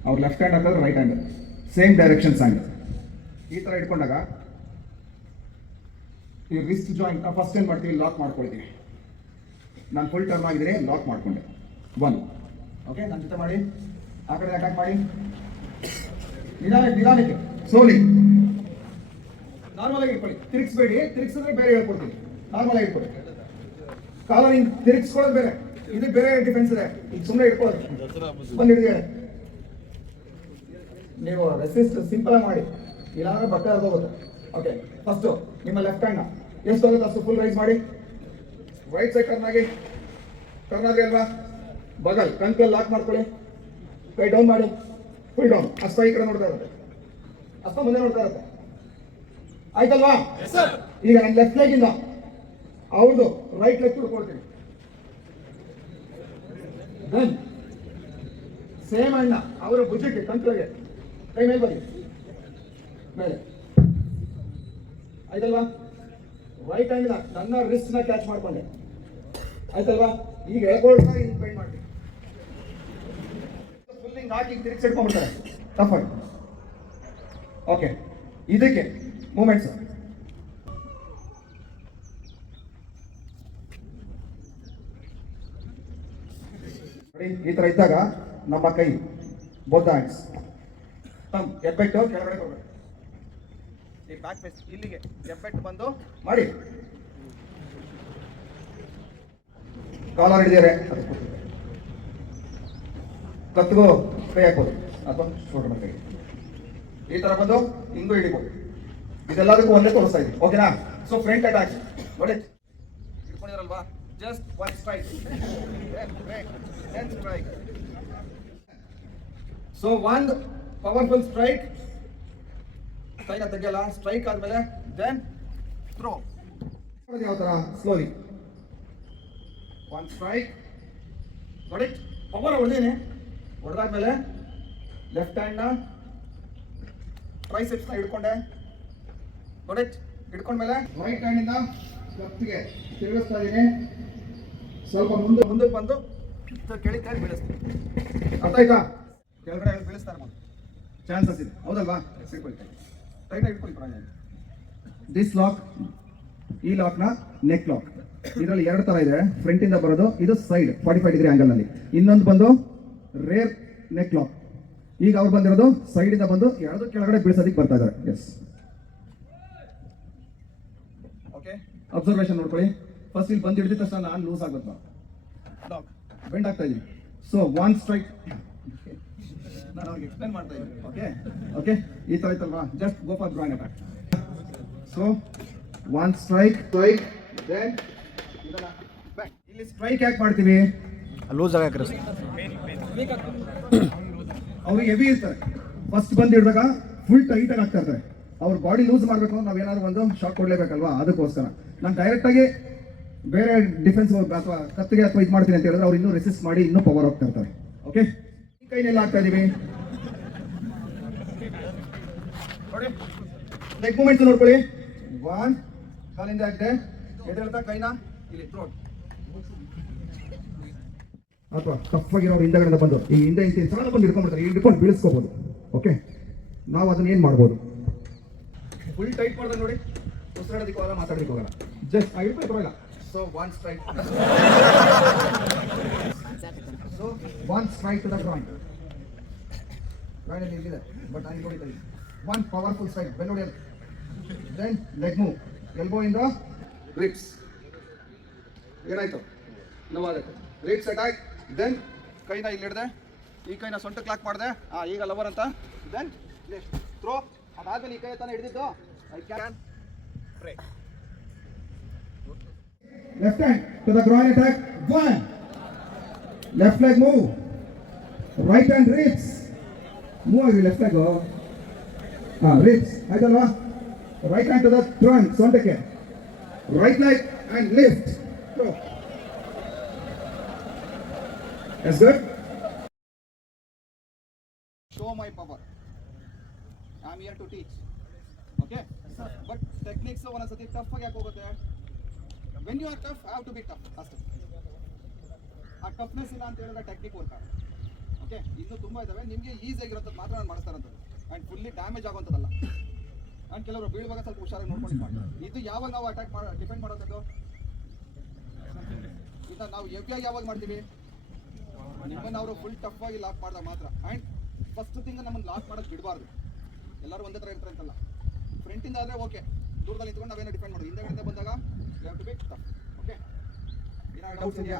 ಅವ್ರು ಲೆಫ್ಟ್ ಹ್ಯಾಂಡ್ ಹಾಕಿದ್ರೆ right hand, same directions hand. ಈ ಥರ ಇಟ್ಕೊಂಡಾಗ ಈ ರಿಸ್ಟ್ ಜಾಯಿಂಟ್ ಫಸ್ಟ್ ಏನು ಮಾಡ್ತೀವಿ? ಲಾಕ್ ಮಾಡ್ಕೊಳ್ತೀವಿ. ನಾನು ಫುಲ್ ಟರ್ನ್ ಆಗಿದ್ರೆ ಲಾಕ್ ಮಾಡ್ಕೊಂಡೆ. 1. ಓಕೆ, ನನ್ನ ಜೊತೆ ಮಾಡಿ, ಆ ಕಡೆ ಅಟ್ಯಾಕ್ ಮಾಡಿ. ನಿಧಾನಕ್ಕೆ ಸೋಲಿ, ನಾರ್ಮಲ್ ಆಗಿ ಇಟ್ಕೊಳ್ಳಿ. ತಿರುಗಿಸ್ಬೇಡಿ, ತಿರುಗಿಸಿದ್ರೆ ಬೇರೆ ಹೇಳ್ಕೊಡ್ತೀನಿ. ನಾರ್ಮಲ್ ಆಗಿ ಇಟ್ಕೊಳ್ಳಿ. ಕಾಲ ಹಿಂಗೆ ತಿರುಗಿಸ್ಕೊಳ್ಳೋದು ಬೇರೆ, ಇದು ಬೇರೆ ಡಿಫೆನ್ಸ್ ಇದೆ. ಈಗ ಸುಮ್ಮನೆ ಇಟ್ಕೊಳ್ಳೋದು. ಬಂದು ಹಿಡಿದಿದೆ. ನೀವು ರೆಸಿಸ್ಟ್ ಸಿಂಪಲ್ ಮಾಡಿ, ಇಲ್ಲಾಂದ್ರೆ ಬಟ್ಟೆ ಹೋಗುತ್ತೆ. ಓಕೆ, ಫಸ್ಟು ನಿಮ್ಮ ಲೆಫ್ಟ್ ಹ್ಯಾಂಡ್ನ ಎಷ್ಟು ಹೋಗುತ್ತೆ ಅಷ್ಟು ಫುಲ್ ರೈಸ್ ಮಾಡಿ. ರೈಟ್ ಸೈಡ್ ಟರ್ನ್ ಆಗಿ, ಟರ್ನ್ ಆಗಿ ಅಲ್ವಾ? ಬಗಲ್ ಕಂಕಲ್ ಲಾಕ್ ಮಾಡ್ಕೊಳ್ಳಿ, ಕೈ ಡೌನ್ ಮಾಡಿ, ಫುಲ್ ಡೌನ್. ಅಸ್ತ ಈ ಕಡೆ ನೋಡ್ತಾ ಇರುತ್ತೆ, ಅಸ್ತ ಮುಂದೆ ನೋಡ್ತಾ ಇರುತ್ತೆ. ಆಯ್ತಲ್ವಾ? ಈಗ ನನ್ನ ಲೆಫ್ಟ್ ಲೆಗ್ ಇಂದ ಅವ್ರದ್ದು ರೈಟ್ ಲೆಗ್ ಹಿಡ್ಕೊಳ್ತೀನಿ. ದೆನ್ ಸೇಮ್ ಅಣ್ಣ ಅವರ ಭುಜಕ್ಕೆ ಕಂಟ್ರೋಲ್ಗೆ ಕೈ ಮೇಲೆ ಬನ್ನಿ, ಮೇಲೆ. ಆಯ್ತಲ್ವಾ? ರೈಟ್ ಹ್ಯಾಂಡ್ ನನ್ನ ರಿಸ್ಟ್ ನ ಕ್ಯಾಚ್ ಮಾಡ್ಕೊಂಡೆ. ಆಯ್ತಲ್ವಾ? ಈಗ ಎಳ್ಕೊಳ್ತಾ ಇದು ಬೈಂಡ್ ಮಾಡಿ ಫುಲ್ ಹಿಂಗ್ ಹಾಕಿ ತಿರುಗಿಸಿಟ್ಕೊಂಡ್ಬಿಡ್ತಾರೆ ಟಫ್ ಆಗಿ. ಓಕೆ, ಇದಕ್ಕೆ ಮೂಮೆಂಟ್ಸ್ ಈ ತರ ಇದ್ದಾಗ ನಮ್ಮ ಕೈ ಬೋತ್ ಹ್ಯಾಂಡ್ಸ್ ತಮ್ ಎಬ್ಬೆಟ್ಟು ಕೆಳಗಡೆ ಕೊಡ್ಬೇಕು. ಈ ಬ್ಯಾಕ್ ಫೇಸ್ ಇಲ್ಲಿಗೆ ಎಬ್ಬೆಟ್ಟು ಬಂದು ಮಾಡಿ, ಕಾಲರ್ ಹಿಡಿದಿದ್ದಾರೆ ಕತ್ತಿಗೂ ಕೈ ಹಾಕ್ಬೋದು ಅಥವಾ ಶೋಲ್ಡರ್ ಕೈ ಈ ತರ ಬಂದು ಹಿಂಗೂ ಹಿಡಿಬೋದು. ಇದೆಲ್ಲದಕ್ಕೂ ಒಂದೇ ತೋರಿಸ್ತಾ ಇದ್ದೀವಿ. ಓಕೆನಾ? ಸೊ ಫ್ರಂಟ್ ಅಟ್ಯಾಕ್ ನೋಡಿ ಇಟ್ಕೊಂಡಿರಲ್ವಾ, just one strike, strike. So ಒಂದು ಪವರ್ಫುಲ್ ಸ್ಟ್ರೈಕ್, ಕೈನ ತೆಗಿಯಲ್ಲ, ಸ್ಟ್ರೈಕ್ ಆದ್ಮೇಲೆ ದೆನ್ ಥ್ರೋ. ಯಾವ ತರ ಸ್ಲೋಲಿ ಒನ್ ಸ್ಟ್ರೈಕ್ ನೋಡಿ, ಪವರ್ ಹೊಡೆದೇನೆ, ಹೊಡೆದಾದ್ಮೇಲೆ ಲೆಫ್ಟ್ ಹ್ಯಾಂಡ್ನ ಟ್ರೈಸೆಪ್ಸ್ನ ಹಿಡ್ಕೊಂಡೆ ನೋಡಿ, ಹಿಡ್ಕೊಂಡ್ಮೇಲೆ ರೈಟ್ ಹ್ಯಾಂಡಿಂದ ಲೆಫ್ಟ್ಗೆ ತಿರುಗಿಸ್ತಾ ಇದ್ದೀನಿ. ಸ್ವಲ್ಪ ಮುಂದಕ್ಕೆ ಬಂದು ಕೆಳಗೆ ಬೀಳಿಸ್ತೀನಿ. ಅರ್ಥ ಆಯ್ತಾ? ಕೆಳಗಡೆ ಬೀಳಿಸ್ತಾರೆ ಚಾನ್ಸಸ್ ಇದೆ, ಹೌದಲ್ವಾ? ಸಿಗ್ಕೊಳ್ಳಿ, ಟೈಟಾಗಿ ಇಟ್ಕೊಳ್ಳಿ ಪರವಾಗಿಲ್ಲ. ದಿಸ್ ಲಾಕ್, ಈ ಲಾಕ್ನ ನೆಕ್ ಲಾಕ್. ಇದರಲ್ಲಿ ಎರಡು ತರ ಇದೆ, ಫ್ರಂಟ್ ಇಂದ ಬರೋದು, ಇದು ಸೈಡ್ 45 ಡಿಗ್ರಿ ಆಂಗಲ್ ನಲ್ಲಿ. ಇನ್ನೊಂದು ಬಂದು ರೇರ್ ನೆಕ್ ಲಾಕ್. ಈಗ ಅವ್ರು ಬಂದಿರೋದು ಸೈಡ್ ಇಂದ ಬಂದು ಎರಡು ಕೆಳಗಡೆ ಬೀಳ್ಸೋದಕ್ಕೆ ಬರ್ತಾ ಇದ್ದಾರೆ. ಎಸ್, ಓಕೆ, ಅಬ್ಸರ್ವೇಷನ್ ನೋಡ್ಕೊಳ್ಳಿ. ಫಸ್ಟ್ ಇಲ್ಲಿ ಬಂದು ಹಿಡಿದ ತಕ್ಷಣ ನಾನು ಲೂಸ್ ಆಗುತ್ತೆ, ಬೆಂಡ್ ಆಗ್ತಾ ಇದೀನಿ. ಸೊ ಒನ್ ಸ್ಟ್ರೈಕ್ ನಾನು ಅವ್ರಿಗೆ ಎಕ್ಸ್ಪ್ಲೇನ್ ಮಾಡ್ತಾ ಇದ್ದೀನಿ. ಓಕೆ ಓಕೆ, ಈ ತರ ಇತ್ತಲ್ವಾ, just go for ground attack. So one strike, then ಇಲ್ಲಿ ಸ್ಟ್ರೈಕ್ ಯಾಕೆ ಮಾಡ್ತೀವಿ? ಲೂಸ್ ಆಗಕ್ಕೆ ಅವ್ರಿಗೆ ಹೆವಿ ಇರ್ತಾರೆ, ಫಸ್ಟ್ ಬಂದು ಹಿಡಿದಾಗ ಫುಲ್ ಟೈಟ್ ಆಗಿ ಆಗ್ತಾ ಇರ್ತಾರೆ. ಅವ್ರ ಬಾಡಿ ಲೂಸ್ ಮಾಡಬೇಕು ಅಂದ್ರೆ ನಾವೇನಾದ್ರು ಒಂದು ಶಾಕ್ ಕೊಡ್ಲೇಬೇಕಲ್ವಾ, ಅದಕ್ಕೋಸ್ಕರ ನಾನು ಡೈರೆಕ್ಟ್ ಆಗಿ ಬೇರೆ ಡಿಫೆನ್ಸ್ ಅಥವಾ ಕತ್ತಿಗೆ ಅಥವಾ ಇದು ಮಾಡ್ತೀನಿ ಅಂತ ಹೇಳಿದ್ರೆ ಅವ್ರು ಇನ್ನೂ ರೆಸಿಸ್ಟ್ ಮಾಡಿ ಇನ್ನೂ ಪವರ್ ಹೋಗ್ತಾ ಇರ್ತಾರೆ. ಓಕೆ, ಈ ಕೈನೆಲ್ಲ ಆಗ್ತಾ ಇದೀವಿ ನೋಡಿ, ನೆಕ್ ಮೂಮೆಂಟ್ಸ್ ನೋಡ್ಕೊಳ್ಳಿ. ಒನ್, ಕಾಲಿಂದ ಆಗಿದೆ, ಎದ್ದೇಳ್ತಾ ಕೈನ ಇಲ್ಲಿ ಥ್ರೋಟ್, ಅಥವಾ ಟಫ್ ಆಗಿರೋರು ಹಿಂದಗಡೆ ಬಂದು ಈ ಹಿಂದೆ ಸಣ್ಣ ಬಂದು ಹಿಡ್ಕೊಂಡ್ಬಿಡ್ತಾರೆ, ಹಿಡ್ಕೊಂಡು ಬೀಳಿಸ್ಕೋಬಹುದು. ಓಕೆ, ನಾವು ಅದನ್ನ ಏನ್ ಮಾಡ್ಬೋದು, ಫುಲ್ ಟೈಟ್ ಮಾಡಿದ್ರೆ ನೋಡಿ, ಉಸಿರಾಡೋದಕ್ಕೆ ಹೋಗಲ್ಲ, ಮಾತಾಡೋದಕ್ಕೆ ಹೋಗಲ್ಲ, ಜಸ್ಟ್ ಹಿಡ್ಕೊಂಡು ಬರೋಲ್ಲ. So one strike, so one strike to the ground. Ground ಇಲ್ಲಿದೆ ಬಟ್ ನಾನು ನೋಡಿದ್ದೆ. ಒನ್ ಪವರ್ಫುಲ್ ಸ್ಟ್ರೈಕ್, ಬೆನ್ ಹೊಡೆಯೋದು, ದೆನ್ ಲೆಗ್ ಮೂವ್, ಎಲ್ಬೋ ಇಂದ ಗ್ರಿಪ್ಸ್. ಏನಾಯ್ತು? ನೋವಾಗುತ್ತೆ, ಗ್ರಿಪ್ಸ್ ಅಟ್ಯಾಕ್. ದೆನ್ ಕೈನ ಇಲ್ಲಿ ಹಿಡ್ದೆ, ಈ ಕೈನ ಸೊಂಟಕ್ಕೆ ಲಾಕ್ ಮಾಡಿದೆ, ಈಗ ಲವರ್ ಅಂತ. ದೆನ್ ಥ್ರೋ, ಅದಾದ್ಮೇಲೆ ಈ ಕೈ ತಾನೇ ಹಿಡಿದಿದ್ದು, I can break. Left hand to the ground attack. One, left leg move, right hand ribs move ಆಗಿ, ಲೆಫ್ಟ್ ಲೆಗ್ ರಿಪ್ಸ್ ಆಯ್ತಲ್ವಾ? Right hand to the trunk, ಸೊಂಟಕ್ಕೆ, right leg and lift. That's good. Show my power. I'm here to teach. Okay? But techniques ಒಂದೊಂದ್ಸತಿ tough ಆಗಿ ಯಾಕೆ ಹೋಗುತ್ತೆ? When you are tough, I have to be tough. ಅಷ್ಟೇ. ಆ toughness ಇಲ್ಲ ಅಂತ ಹೇಳಿದ್ರೆ ಟೆಕ್ನಿಕ್ ವರ್ಕ್ ಆಗುತ್ತೆ. ಓಕೆ, ಇನ್ನೂ ತುಂಬ ಇದಾವೆ, ನಿಮಗೆ ಈಸಿ ಆಗಿರೋಂಥದ್ದು ಮಾತ್ರ ನಾನು ಮಾಡಿಸ್ತಾರಂಥದ್ದು, ಆ್ಯಂಡ್ ಫುಲ್ಲಿ ಡ್ಯಾಮೇಜ್ ಆಗೋಂಥದ್ದಲ್ಲ. ಆ್ಯಂಡ್ ಕೆಲವರು ಬೀಳುವಾಗ ಸ್ವಲ್ಪ ಹುಷಾರಾಗಿ ನೋಡ್ಕೊಂಡು ಮಾಡಿ. ಇದು ಯಾವಾಗ ನಾವು ಅಟ್ಯಾಕ್ ಡಿಪೆಂಡ್ ಮಾಡೋದು, ಇದು ನಾವು ಹೆವಿಯಾಗಿ ಯಾವಾಗ ಮಾಡ್ತೀವಿ, ನಿಮ್ಮನ್ನು ಅವರು ಫುಲ್ ಟಫ್ ಆಗಿ ಲಾಕ್ ಮಾಡಿದಾಗ ಮಾತ್ರ. ಆ್ಯಂಡ್ ಫಸ್ಟ್ ಥಿಂಗ್ ನಮ್ಮನ್ನು ಲಾಕ್ ಮಾಡೋದು ಬಿಡಬಾರ್ದು. ಎಲ್ಲರೂ ಒಂದೇ ಥರ ಇರ್ತಾರೆ ಅಂತಲ್ಲ, ಫ್ರಂಟಿಂದ ಆದರೆ ಓಕೆ, ದೂರದಲ್ಲಿ ನಿಂತ್ಕೊಂಡು ನಾವೇನೋ ಡಿಪೆಂಡ್ ಮಾಡೋದು. ಹಿಂದೆಗಡೆ ಬಂದಾಗ you have to be tough. Okay, ಏನಾದ್ರು ಡೌಟ್ಸ್ ಇದೆಯಾ?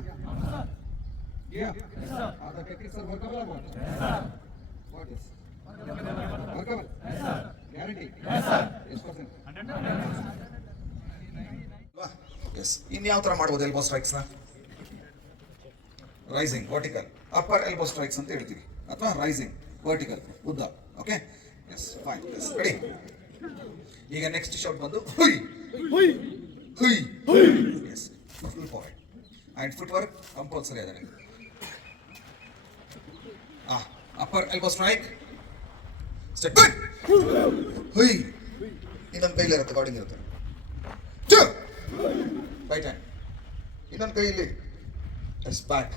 the techniques are workable or what? What is? Workable? Guarantee? Yes, sir. Yes, percent. 100%. Yes, ಇನ್ಯಾವ ಥರ ಮಾಡ್ಬೋದು ಎಲ್ಬೋ ಸ್ಟ್ರೈಕ್ಸ್ನ? Rising vertical, upper elbow strikes ಅಂತ ಹೇಳ್ತೀವಿ, ಅಥವಾ ರೈಸಿಂಗ್ ವರ್ಟಿಕಲ್ ಉದ್ದ. Okay, yes fine, yes ready. ಈಗ ನೆಕ್ಸ್ಟ್ ಶಾಟ್ ಬಂದು ಹುಯ್ ಹುಯ್ ಹುಯ್, yes full forward and foot work compulsory ಅದೇ. ಅಪ್ಪರ್ ಎಲ್ಬೋ ಸ್ಟ್ರೈಕ್, ಸ್ಟೆಪ್ ಹುಯ್, ಇನ್ನೊಂದು ಕೈಲಿ ಇರುತ್ತೆ, ಗಾರ್ಡಿಂಗ್ ಇರುತ್ತೆ. ರೈಟ್ ಹ್ಯಾಂಡ್, ಇನ್ನೊಂದು ಕೈ ಇಲ್ಲಿ, ಎಸ್ ಬ್ಯಾಕ್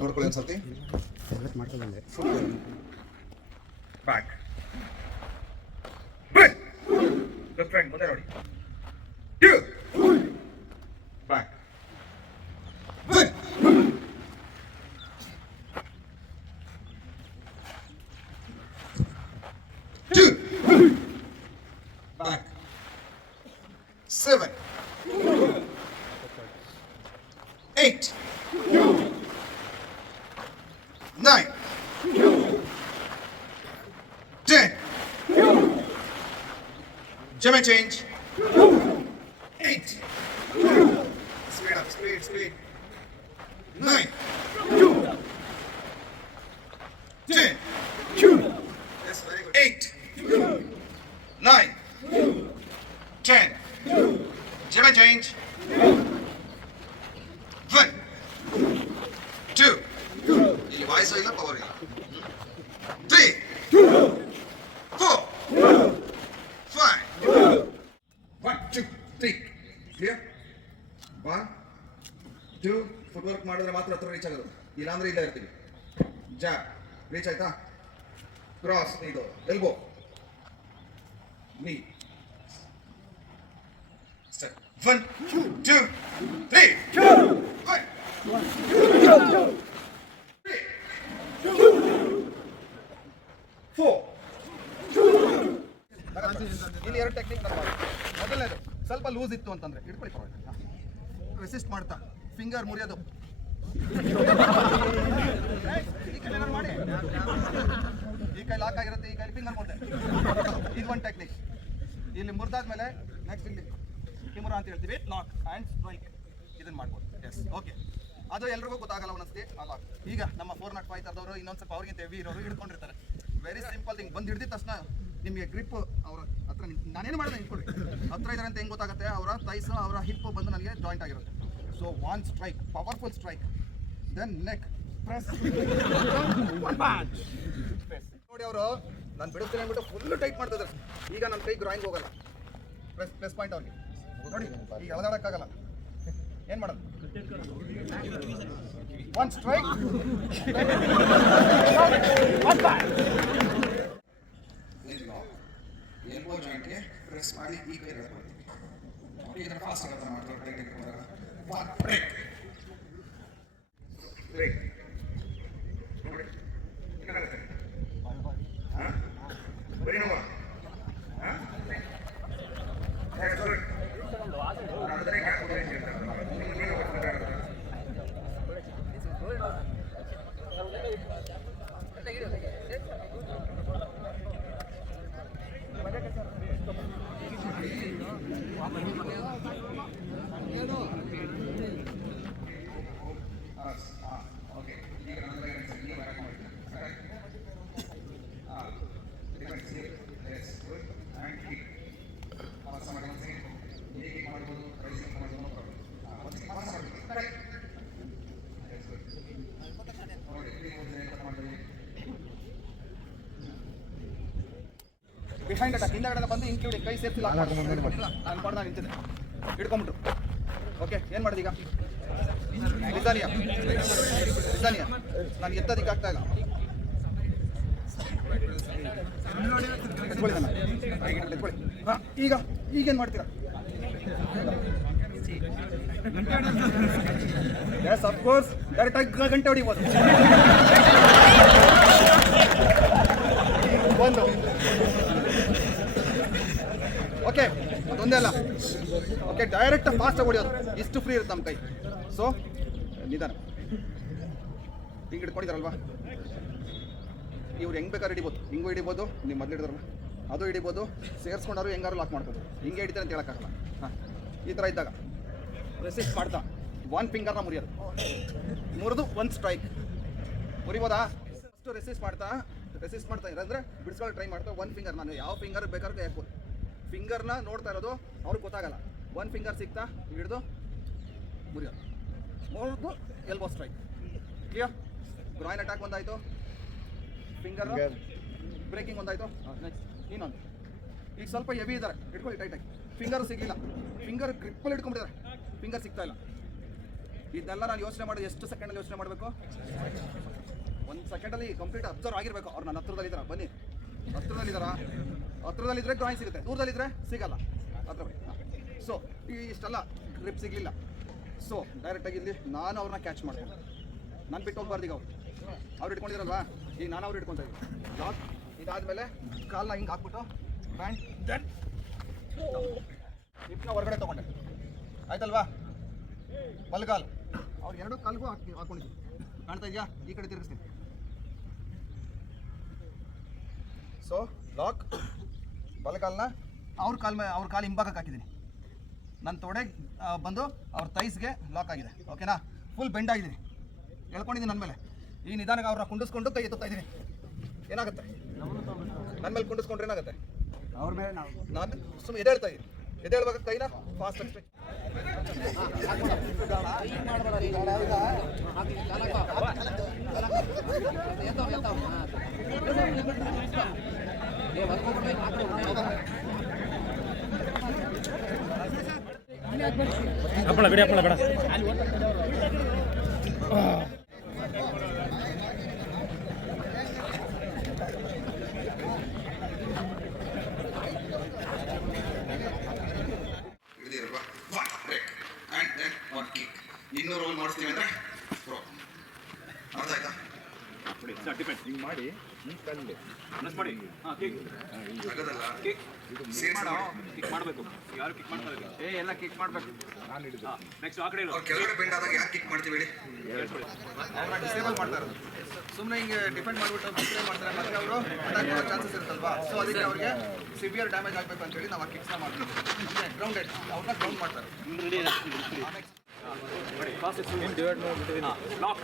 ನೋಡ್ಕೊಳ್ಳಿ ಒಂದ್ಸತಿ. ಬ್ಯಾಕ್ ಲೆಫ್ಟ್ ಹ್ಯಾಂಡ್ ಮುಂದೆ ನೋಡಿ. Back back 7 8 9 10 Jimmy change 8 speed up, speed 9 10 yes, very good 8 9 10 Jimmy change 1 2 ಇಲ್ಲಿ ವಾಯ್ಸ್ ಇಲ್ಲ, ಪವರ್ ಇಲ್ಲ. 3 4 5 1 2 3 ಕ್ಲಿಯರ್. 1 2 ಫುಟ್ ವರ್ಕ್ ಮಾಡಿದ್ರೆ ಮಾತ್ರ ಹತ್ರ ರೀಚ್ ಆಗೋದು, ಇಲ್ಲಾಂದ್ರೆ ಇಲ್ಲೇ ಇರ್ತೀವಿ. ಜಾಬ್ ರೀಚ್ ಆಯ್ತಾ, ಕ್ರಾಸ್ ಇದು ಎಲ್ಬೋ knee. Step 1 2 3 1 4 ಇಲ್ಲಿ ಎರಡು ಟೆಕ್ನಿಕ್ ನಾನು ಮಾಡಿ. ಮೊದಲನೇದು ಸ್ವಲ್ಪ ಲೂಸ್ ಇತ್ತು ಅಂತಂದ್ರೆ ಇಟ್ಕೊಳ್ಳಿ, ರೆಸಿಸ್ಟ್ ಮಾಡ್ತಾ ಫಿಂಗರ್ ಮುರಿಯೋದು. ಈ ಕೈ ಏನಾದ್ರು ಮಾಡಿ, ಈ ಕೈ ಲಾಕ್ ಆಗಿರುತ್ತೆ, ಈ ಕೈ ಫಿಂಗರ್ ಮುರಿದೆ. ಇದು ಒಂದು ಟೆಕ್ನಿಕ್. ಇಲ್ಲಿ ಮುರಿದಾದ್ಮೇಲೆ ನೆಕ್ಸ್ಟ್ ಇಲ್ಲಿ ಕಿಮುರ ಅಂತ ಹೇಳ್ತೀವಿ, ಲಾಕ್ ಆ್ಯಂಡ್ ಸ್ಟ್ರೈಕ್, ಇದನ್ನ ಮಾಡ್ಬೋದು. ಎಸ್ ಓಕೆ, ಅದು ಎಲ್ರಿಗೂ ಗೊತ್ತಾಗಲ್ಲ ಒಂದೊಂದ್ಸತಿ ಆ ಲಾಕ್. ಈಗ ನಮ್ಮ 405 ಥರದವರು ಇನ್ನೊಂದು ಸ್ವಲ್ಪ ಅವ್ರಿಗಿಂತ ಹೆವಿ ಇರೋರು ಹಿಡ್ಕೊಂಡಿರ್ತಾರೆ. ವೆರಿ ಸಿಂಪಲ್ ಥಿಂಗ್, ಬಂದು ಹಿಡಿದ ತಕ್ಷಣ ನಿಮಗೆ ಗ್ರಿಪ್ ಅವ್ರ ಹತ್ರ ನಾನೇನು ಮಾಡಿದೆ ನಿಂತ್ಕೊಳ್ಳಿ, ಹತ್ರ ಇದ್ದಾರೆ ಅಂತ ಹೆಂಗೆ ಗೊತ್ತಾಗುತ್ತೆ, ಅವರ ಥೈಸ್ ಅವರ ಹಿಪ್ ಬಂದು ನನಗೆ ಜಾಯಿಂಟ್ ಆಗಿರುತ್ತೆ. So one strike, powerful strike, then neck press. ನೋಡಿ ಅವರು ನಾನು ಬಿಡುತ್ತೇನೆ ಅಂದ್ಬಿಟ್ಟು ಫುಲ್ ಟೈಟ್ ಮಾಡ್ತಿದ್ದಾರೆ. ಈಗ ನನ್ನ ಕೈ ಗ್ರಾಯಿಂಗ್ ಹೋಗಲ್ಲ, ಪ್ಲಸ್ ಪಾಯಿಂಟ್ ಅವ್ರಿಗೆ ನೋಡಿ, ಈಗ ಎಳೆದಾಡಕ್ಕಾಗಲ್ಲ. ಏನು ಮಾಡೋದು, ಒನ್ ಸ್ಟ್ರೈಕ್ ಎಲ್ಬೋ ಜಾಯಿಂಟ್ಗೆ ಪ್ರೆಸ್ ಮಾಡಿ ಈ ಕೈ ಹಿಡ್ಕೊಳ್ತೀವಿ. ಇದರ ಫಾಸ್ಟ್ ಆಗುತ್ತೆ ಮಾಡ್ತಾರೆ, ಟೆಕ್ನಿಕ್ ಬಂದಾಗ ಬ್ರೇಕ್ ಬ್ರೇಕ್ ನೋಡಿ ಏನಾಗುತ್ತೆ, ಬರೀ ನೋವಾ ಓಕೆ. ಈಗ ನನ್ನ ಬಿಹೈಂಡ್ ಅಟ್ಯಾಕ್, ಹಿಂದಗಡೆ ಬಂದು ಇನ್ಕ್ಲೂಡಿಂಗ್ ಕೈ ಸೇರಿಸಿ ಲಾಕ್ ಮಾಡ್ಕೊಂಡು ನಾನು ಮಾಡಿ ನಾನು ನಿಂತಿದ್ದೆ, ಹಿಡ್ಕೊಂಬಿಟ್ರು. ಓಕೆ, ಏನು ಮಾಡಿದೆ ಈಗ, ನಿಧಾನಿಯಾ ನಾನು ಎತ್ತೋದಕ್ಕೆ ಆಗ್ತಾ ಇಲ್ಲ. ಎತ್ಕೊಳ್ಳಿ ನನ್ನ ಎತ್ಕೊಳ್ಳಿ. ಹಾಂ, ಈಗೇನು ಮಾಡ್ತೀರಾ? ಎಸ್ ಅಫ್ಕೋರ್ಸ್, ಡೈರೆಕ್ಟಾಗಿ ಗಂಟೆ ಹೊಡಿಬೋದು. ಒಂದು ಓಕೆ, ಅದೊಂದೇ ಅಲ್ಲ. ಓಕೆ, ಡೈರೆಕ್ಟ್ ಫಾಸ್ಟಾಗಿ ಹೊಡಿಯೋದು, ಇಷ್ಟು ಫ್ರೀ ಇರುತ್ತೆ ನಮ್ಮ ಕೈ. ಸೊ ನಿಧಾನ ಹಿಂಗೆ ಹಿಡ್ಕೊಂಡಿದ್ದಾರಲ್ವಾ, ಇವ್ರು ಹೆಂಗೆ ಬೇಕಾದ್ರೆ ಹಿಡಿಬೋದು, ಹಿಂಗೂ ಹಿಡಿಬೋದು, ನೀವು ಮೊದಲು ಹಿಡಿದ್ರಲ್ಲ ಅದು ಹಿಡಿಬೋದು, ಸೇರಿಸ್ಕೊಂಡಾರು ಹೆಂಗಾರು ಲಾಕ್ ಮಾಡ್ಬೋದು. ಹಿಂಗೆ ಹಿಡಿತಾರೆ ಅಂತ ಹೇಳೋಕ್ಕಾಗಲ್ಲ. ಹಾಂ, ಈ ಥರ ಇದ್ದಾಗ ರೆಸಿಸ್ಟ್ ಮಾಡ್ತಾ 1 ಫಿಂಗರ್ನ ಮುರಿಯೋದು, ಮುರಿದು 1 ಸ್ಟ್ರೈಕ್. ಮುರಿಬೋದಾ? ಫಸ್ಟು ರೆಸಿಸ್ಟ್ ಮಾಡ್ತಾ ಇದ್ದಾರೆ ಅಂದರೆ ಬಿಡಿಸ್ಕೊಳ್ಳೋ ಟ್ರೈ ಮಾಡ್ತಾ 1 ಫಿಂಗರ್, ನಾನು ಯಾವ ಫಿಂಗರ್ ಬೇಕಾದ್ರೆ ಹಾಕ್ಬೋದು. ಫಿಂಗರ್ನ ನೋಡ್ತಾ ಇರೋದು ಅವ್ರಿಗೆ ಗೊತ್ತಾಗಲ್ಲ. 1 ಫಿಂಗರ್ ಸಿಗ್ತಾ ಹಿಡಿದು ಮುರಿಯೋದು, ಮುರಿದು elbow strike. Clear? Groin attack ಒಂದಾಯಿತು, ಫಿಂಗರ್ ಬ್ರೇಕಿಂಗ್ ಒಂದಾಯಿತು. ನೆಕ್ಸ್ಟ್ ಇನ್ನೊಂದು. ಈಗ ಸ್ವಲ್ಪ ಹೆವಿ ಇದ್ದಾರೆ, ಇಟ್ಕೊಳ್ಳಿ ಟೈಟಾಗಿ. ಫಿಂಗರ್ ಸಿಗಲಿಲ್ಲ, ಫಿಂಗರ್ ಗ್ರಿಪ್ಪಲ್ಲಿ ಇಟ್ಕೊಂಡಿದ್ದಾರೆ, ಫಿಂಗರ್ ಸಿಗ್ತಾ ಇಲ್ಲ. ಇದನ್ನೆಲ್ಲ ನಾನು ಯೋಚನೆ ಮಾಡೋದು ಎಷ್ಟು ಸೆಕೆಂಡಲ್ಲಿ ಯೋಚನೆ ಮಾಡಬೇಕು? 1 ಸೆಕೆಂಡಲ್ಲಿ ಕಂಪ್ಲೀಟ್ ಅಬ್ಸರ್ವ್ ಆಗಿರಬೇಕು. ಅವ್ರು ನನ್ನ ಹತ್ರದಲ್ಲಿದ್ದಾರೆ, ಬನ್ನಿ. ಹತ್ರದಲ್ಲಿದ್ದರೆ ಗ್ರಾಯಿನ್ ಸಿಗುತ್ತೆ, ದೂರದಲ್ಲಿದ್ದರೆ ಸಿಗಲ್ಲ. ಹತ್ರ ಬನ್ನಿ. ಸೊ ಇಷ್ಟೆಲ್ಲ ಗ್ರಿಪ್ ಸಿಗಲಿಲ್ಲ. ಸೊ ಡೈರೆಕ್ಟಾಗಿ ಇಲ್ಲಿ ನಾನು ಅವ್ರನ್ನ ಕ್ಯಾಚ್ ಮಾಡ್ತೀನಿ. ನಾನು ಬಿಟ್ಟು ಹೋಗ್ಬಾರ್ದು. ಈಗ ಅವ್ರು ಇಟ್ಕೊಂಡಿರಲ್ವಾ, ಈಗ ನಾನು ಅವ್ರು ಇಟ್ಕೊತಾ ಇದ್ದೀನಿ. ಲಾಕ್. ಇದಾದಮೇಲೆ ಕಾಲನ್ನ ಹಿಂಗೆ ಹಾಕ್ಬಿಟ್ಟು ಬ್ಯಾಂಡ್ ದೆನ್ ಹಿಪ್ನ ಹೊರಗಡೆ ತೊಗೊಂಡೆ, ಆಯ್ತಲ್ವಾ? ಬಲ್ಗಾಲ್ ಅವ್ರು 2 ಕಾಲ್ಗೂ ಹಾಕೊಂಡಿದ್ದೀನಿ, ಕಾಣ್ತಾ ಇದೆಯಾ? ಈ ಕಡೆ ತಿರುಗಿಸ್ತೀನಿ. So lock. ಬಲಗಾಲನ್ನ ಅವ್ರ ಕಾಲು ಹಿಂಭಾಗಕ್ಕೆ ಹಾಕಿದ್ದೀನಿ. ನನ್ನ ತೊಡೆ ಬಂದು ಅವ್ರ ತೈಸ್ಗೆ ಲಾಕ್ ಆಗಿದೆ. ಓಕೆನಾ? ಫುಲ್ ಬೆಂಡ್ ಆಗಿದ್ದೀನಿ, ಹೇಳ್ಕೊಂಡಿದ್ದೀನಿ ನನ್ನ ಮೇಲೆ. ಈ ನಿಧಾನಕ್ಕೆ ಅವ್ರನ್ನ ಕುಂಡಿಸ್ಕೊಂಡು ಕೈ ಎತ್ತುತ್ತಾ ಇದ್ದೀನಿ. ಏನಾಗುತ್ತೆ? ನನ್ನ ಮೇಲೆ ಕುಂಡಿಸ್ಕೊಂಡ್ರೆ ಏನಾಗುತ್ತೆ? ಅವ್ರ ಮೇಲೆ ನಾನು ಸುಮ್ಮನೆ ಎದ್ದೇಳ್ತಾ ಇದ್ದೀನಿ. ಎದ್ದೇಳುವಾಗ ಕೈನ ಫಾಸ್ಟ್ ಅಷ್ಟೇ. ಹಪ್ಪಳ ಬಿಡಿ, ಹಪ್ಪಳ ಬೇಡ. ಹಿಡಿದಿರಲ್ವಾ? 1 ಬ್ರೇಕ್ ಆ್ಯಂಡ್ ದೆನ್ 1 ಕಿಕ್. ಇನ್ನೂ ರೋಲ್ ಮಾಡಿಸ್ತೀವಿ ಅಂದರೆ ಅರ್ಥ ಆಯ್ತಾ? ಹಿಂಗೆ ಮಾಡಿ ಕಲ್ಲು ಮಾಡಿ. ಆಗದಲ್ಲ. ಕಿಕ್ ಮಾಡಬೇಕು. ಯಾರು ಕಿಕ್ ಮಾಡ್ತಾರೆ? ಎಲ್ಲ ಕಿಕ್ ಮಾಡಬೇಕು. ನಾನು ಹಿಡಿದು ನೆಕ್ಸ್ಟ್ ಆ ಕಡೆ ಅವ್ರು ಕೆಳಗಡೆ ಬೆಂಡ್ ಆದಾಗ ಯಾಕೆ ಕಿಕ್ ಮಾಡ್ತೀವಿ ಹೇಳಿ? ಅವ್ರನ್ನ ಡಿಸೇಬಲ್ ಮಾಡ್ತಾ ಇರೋದು. ಸುಮ್ಮನೆ ಹಿಂಗೆ ಡಿಪೆಂಡ್ ಮಾಡಿಬಿಟ್ಟು ಡಿಸ್ಪ್ಲೇ ಮಾಡ್ತಾರೆ, ಮತ್ತೆ ಅವರು ಅಟ್ಯಾಕ್ ಮಾಡೋ ಚಾನ್ಸಸ್ ಇರುತ್ತಲ್ವಾ? ಸೊ ಅದಕ್ಕೆ ಅವ್ರಿಗೆ ಸಿವಿಯರ್ ಡ್ಯಾಮೇಜ್ ಆಗಬೇಕು ಅಂತೇಳಿ ನಾವು ಆ ಕಿಕ್ಸ್ನ ಮಾಡ್ತೀವಿ. ಅಂದರೆ ಗ್ರೌಂಡೆಡ್, ಅವ್ರನ್ನ ಗ್ರೌಂಡ್ ಮಾಡ್ತಾರೆ. ಲಾಕ್.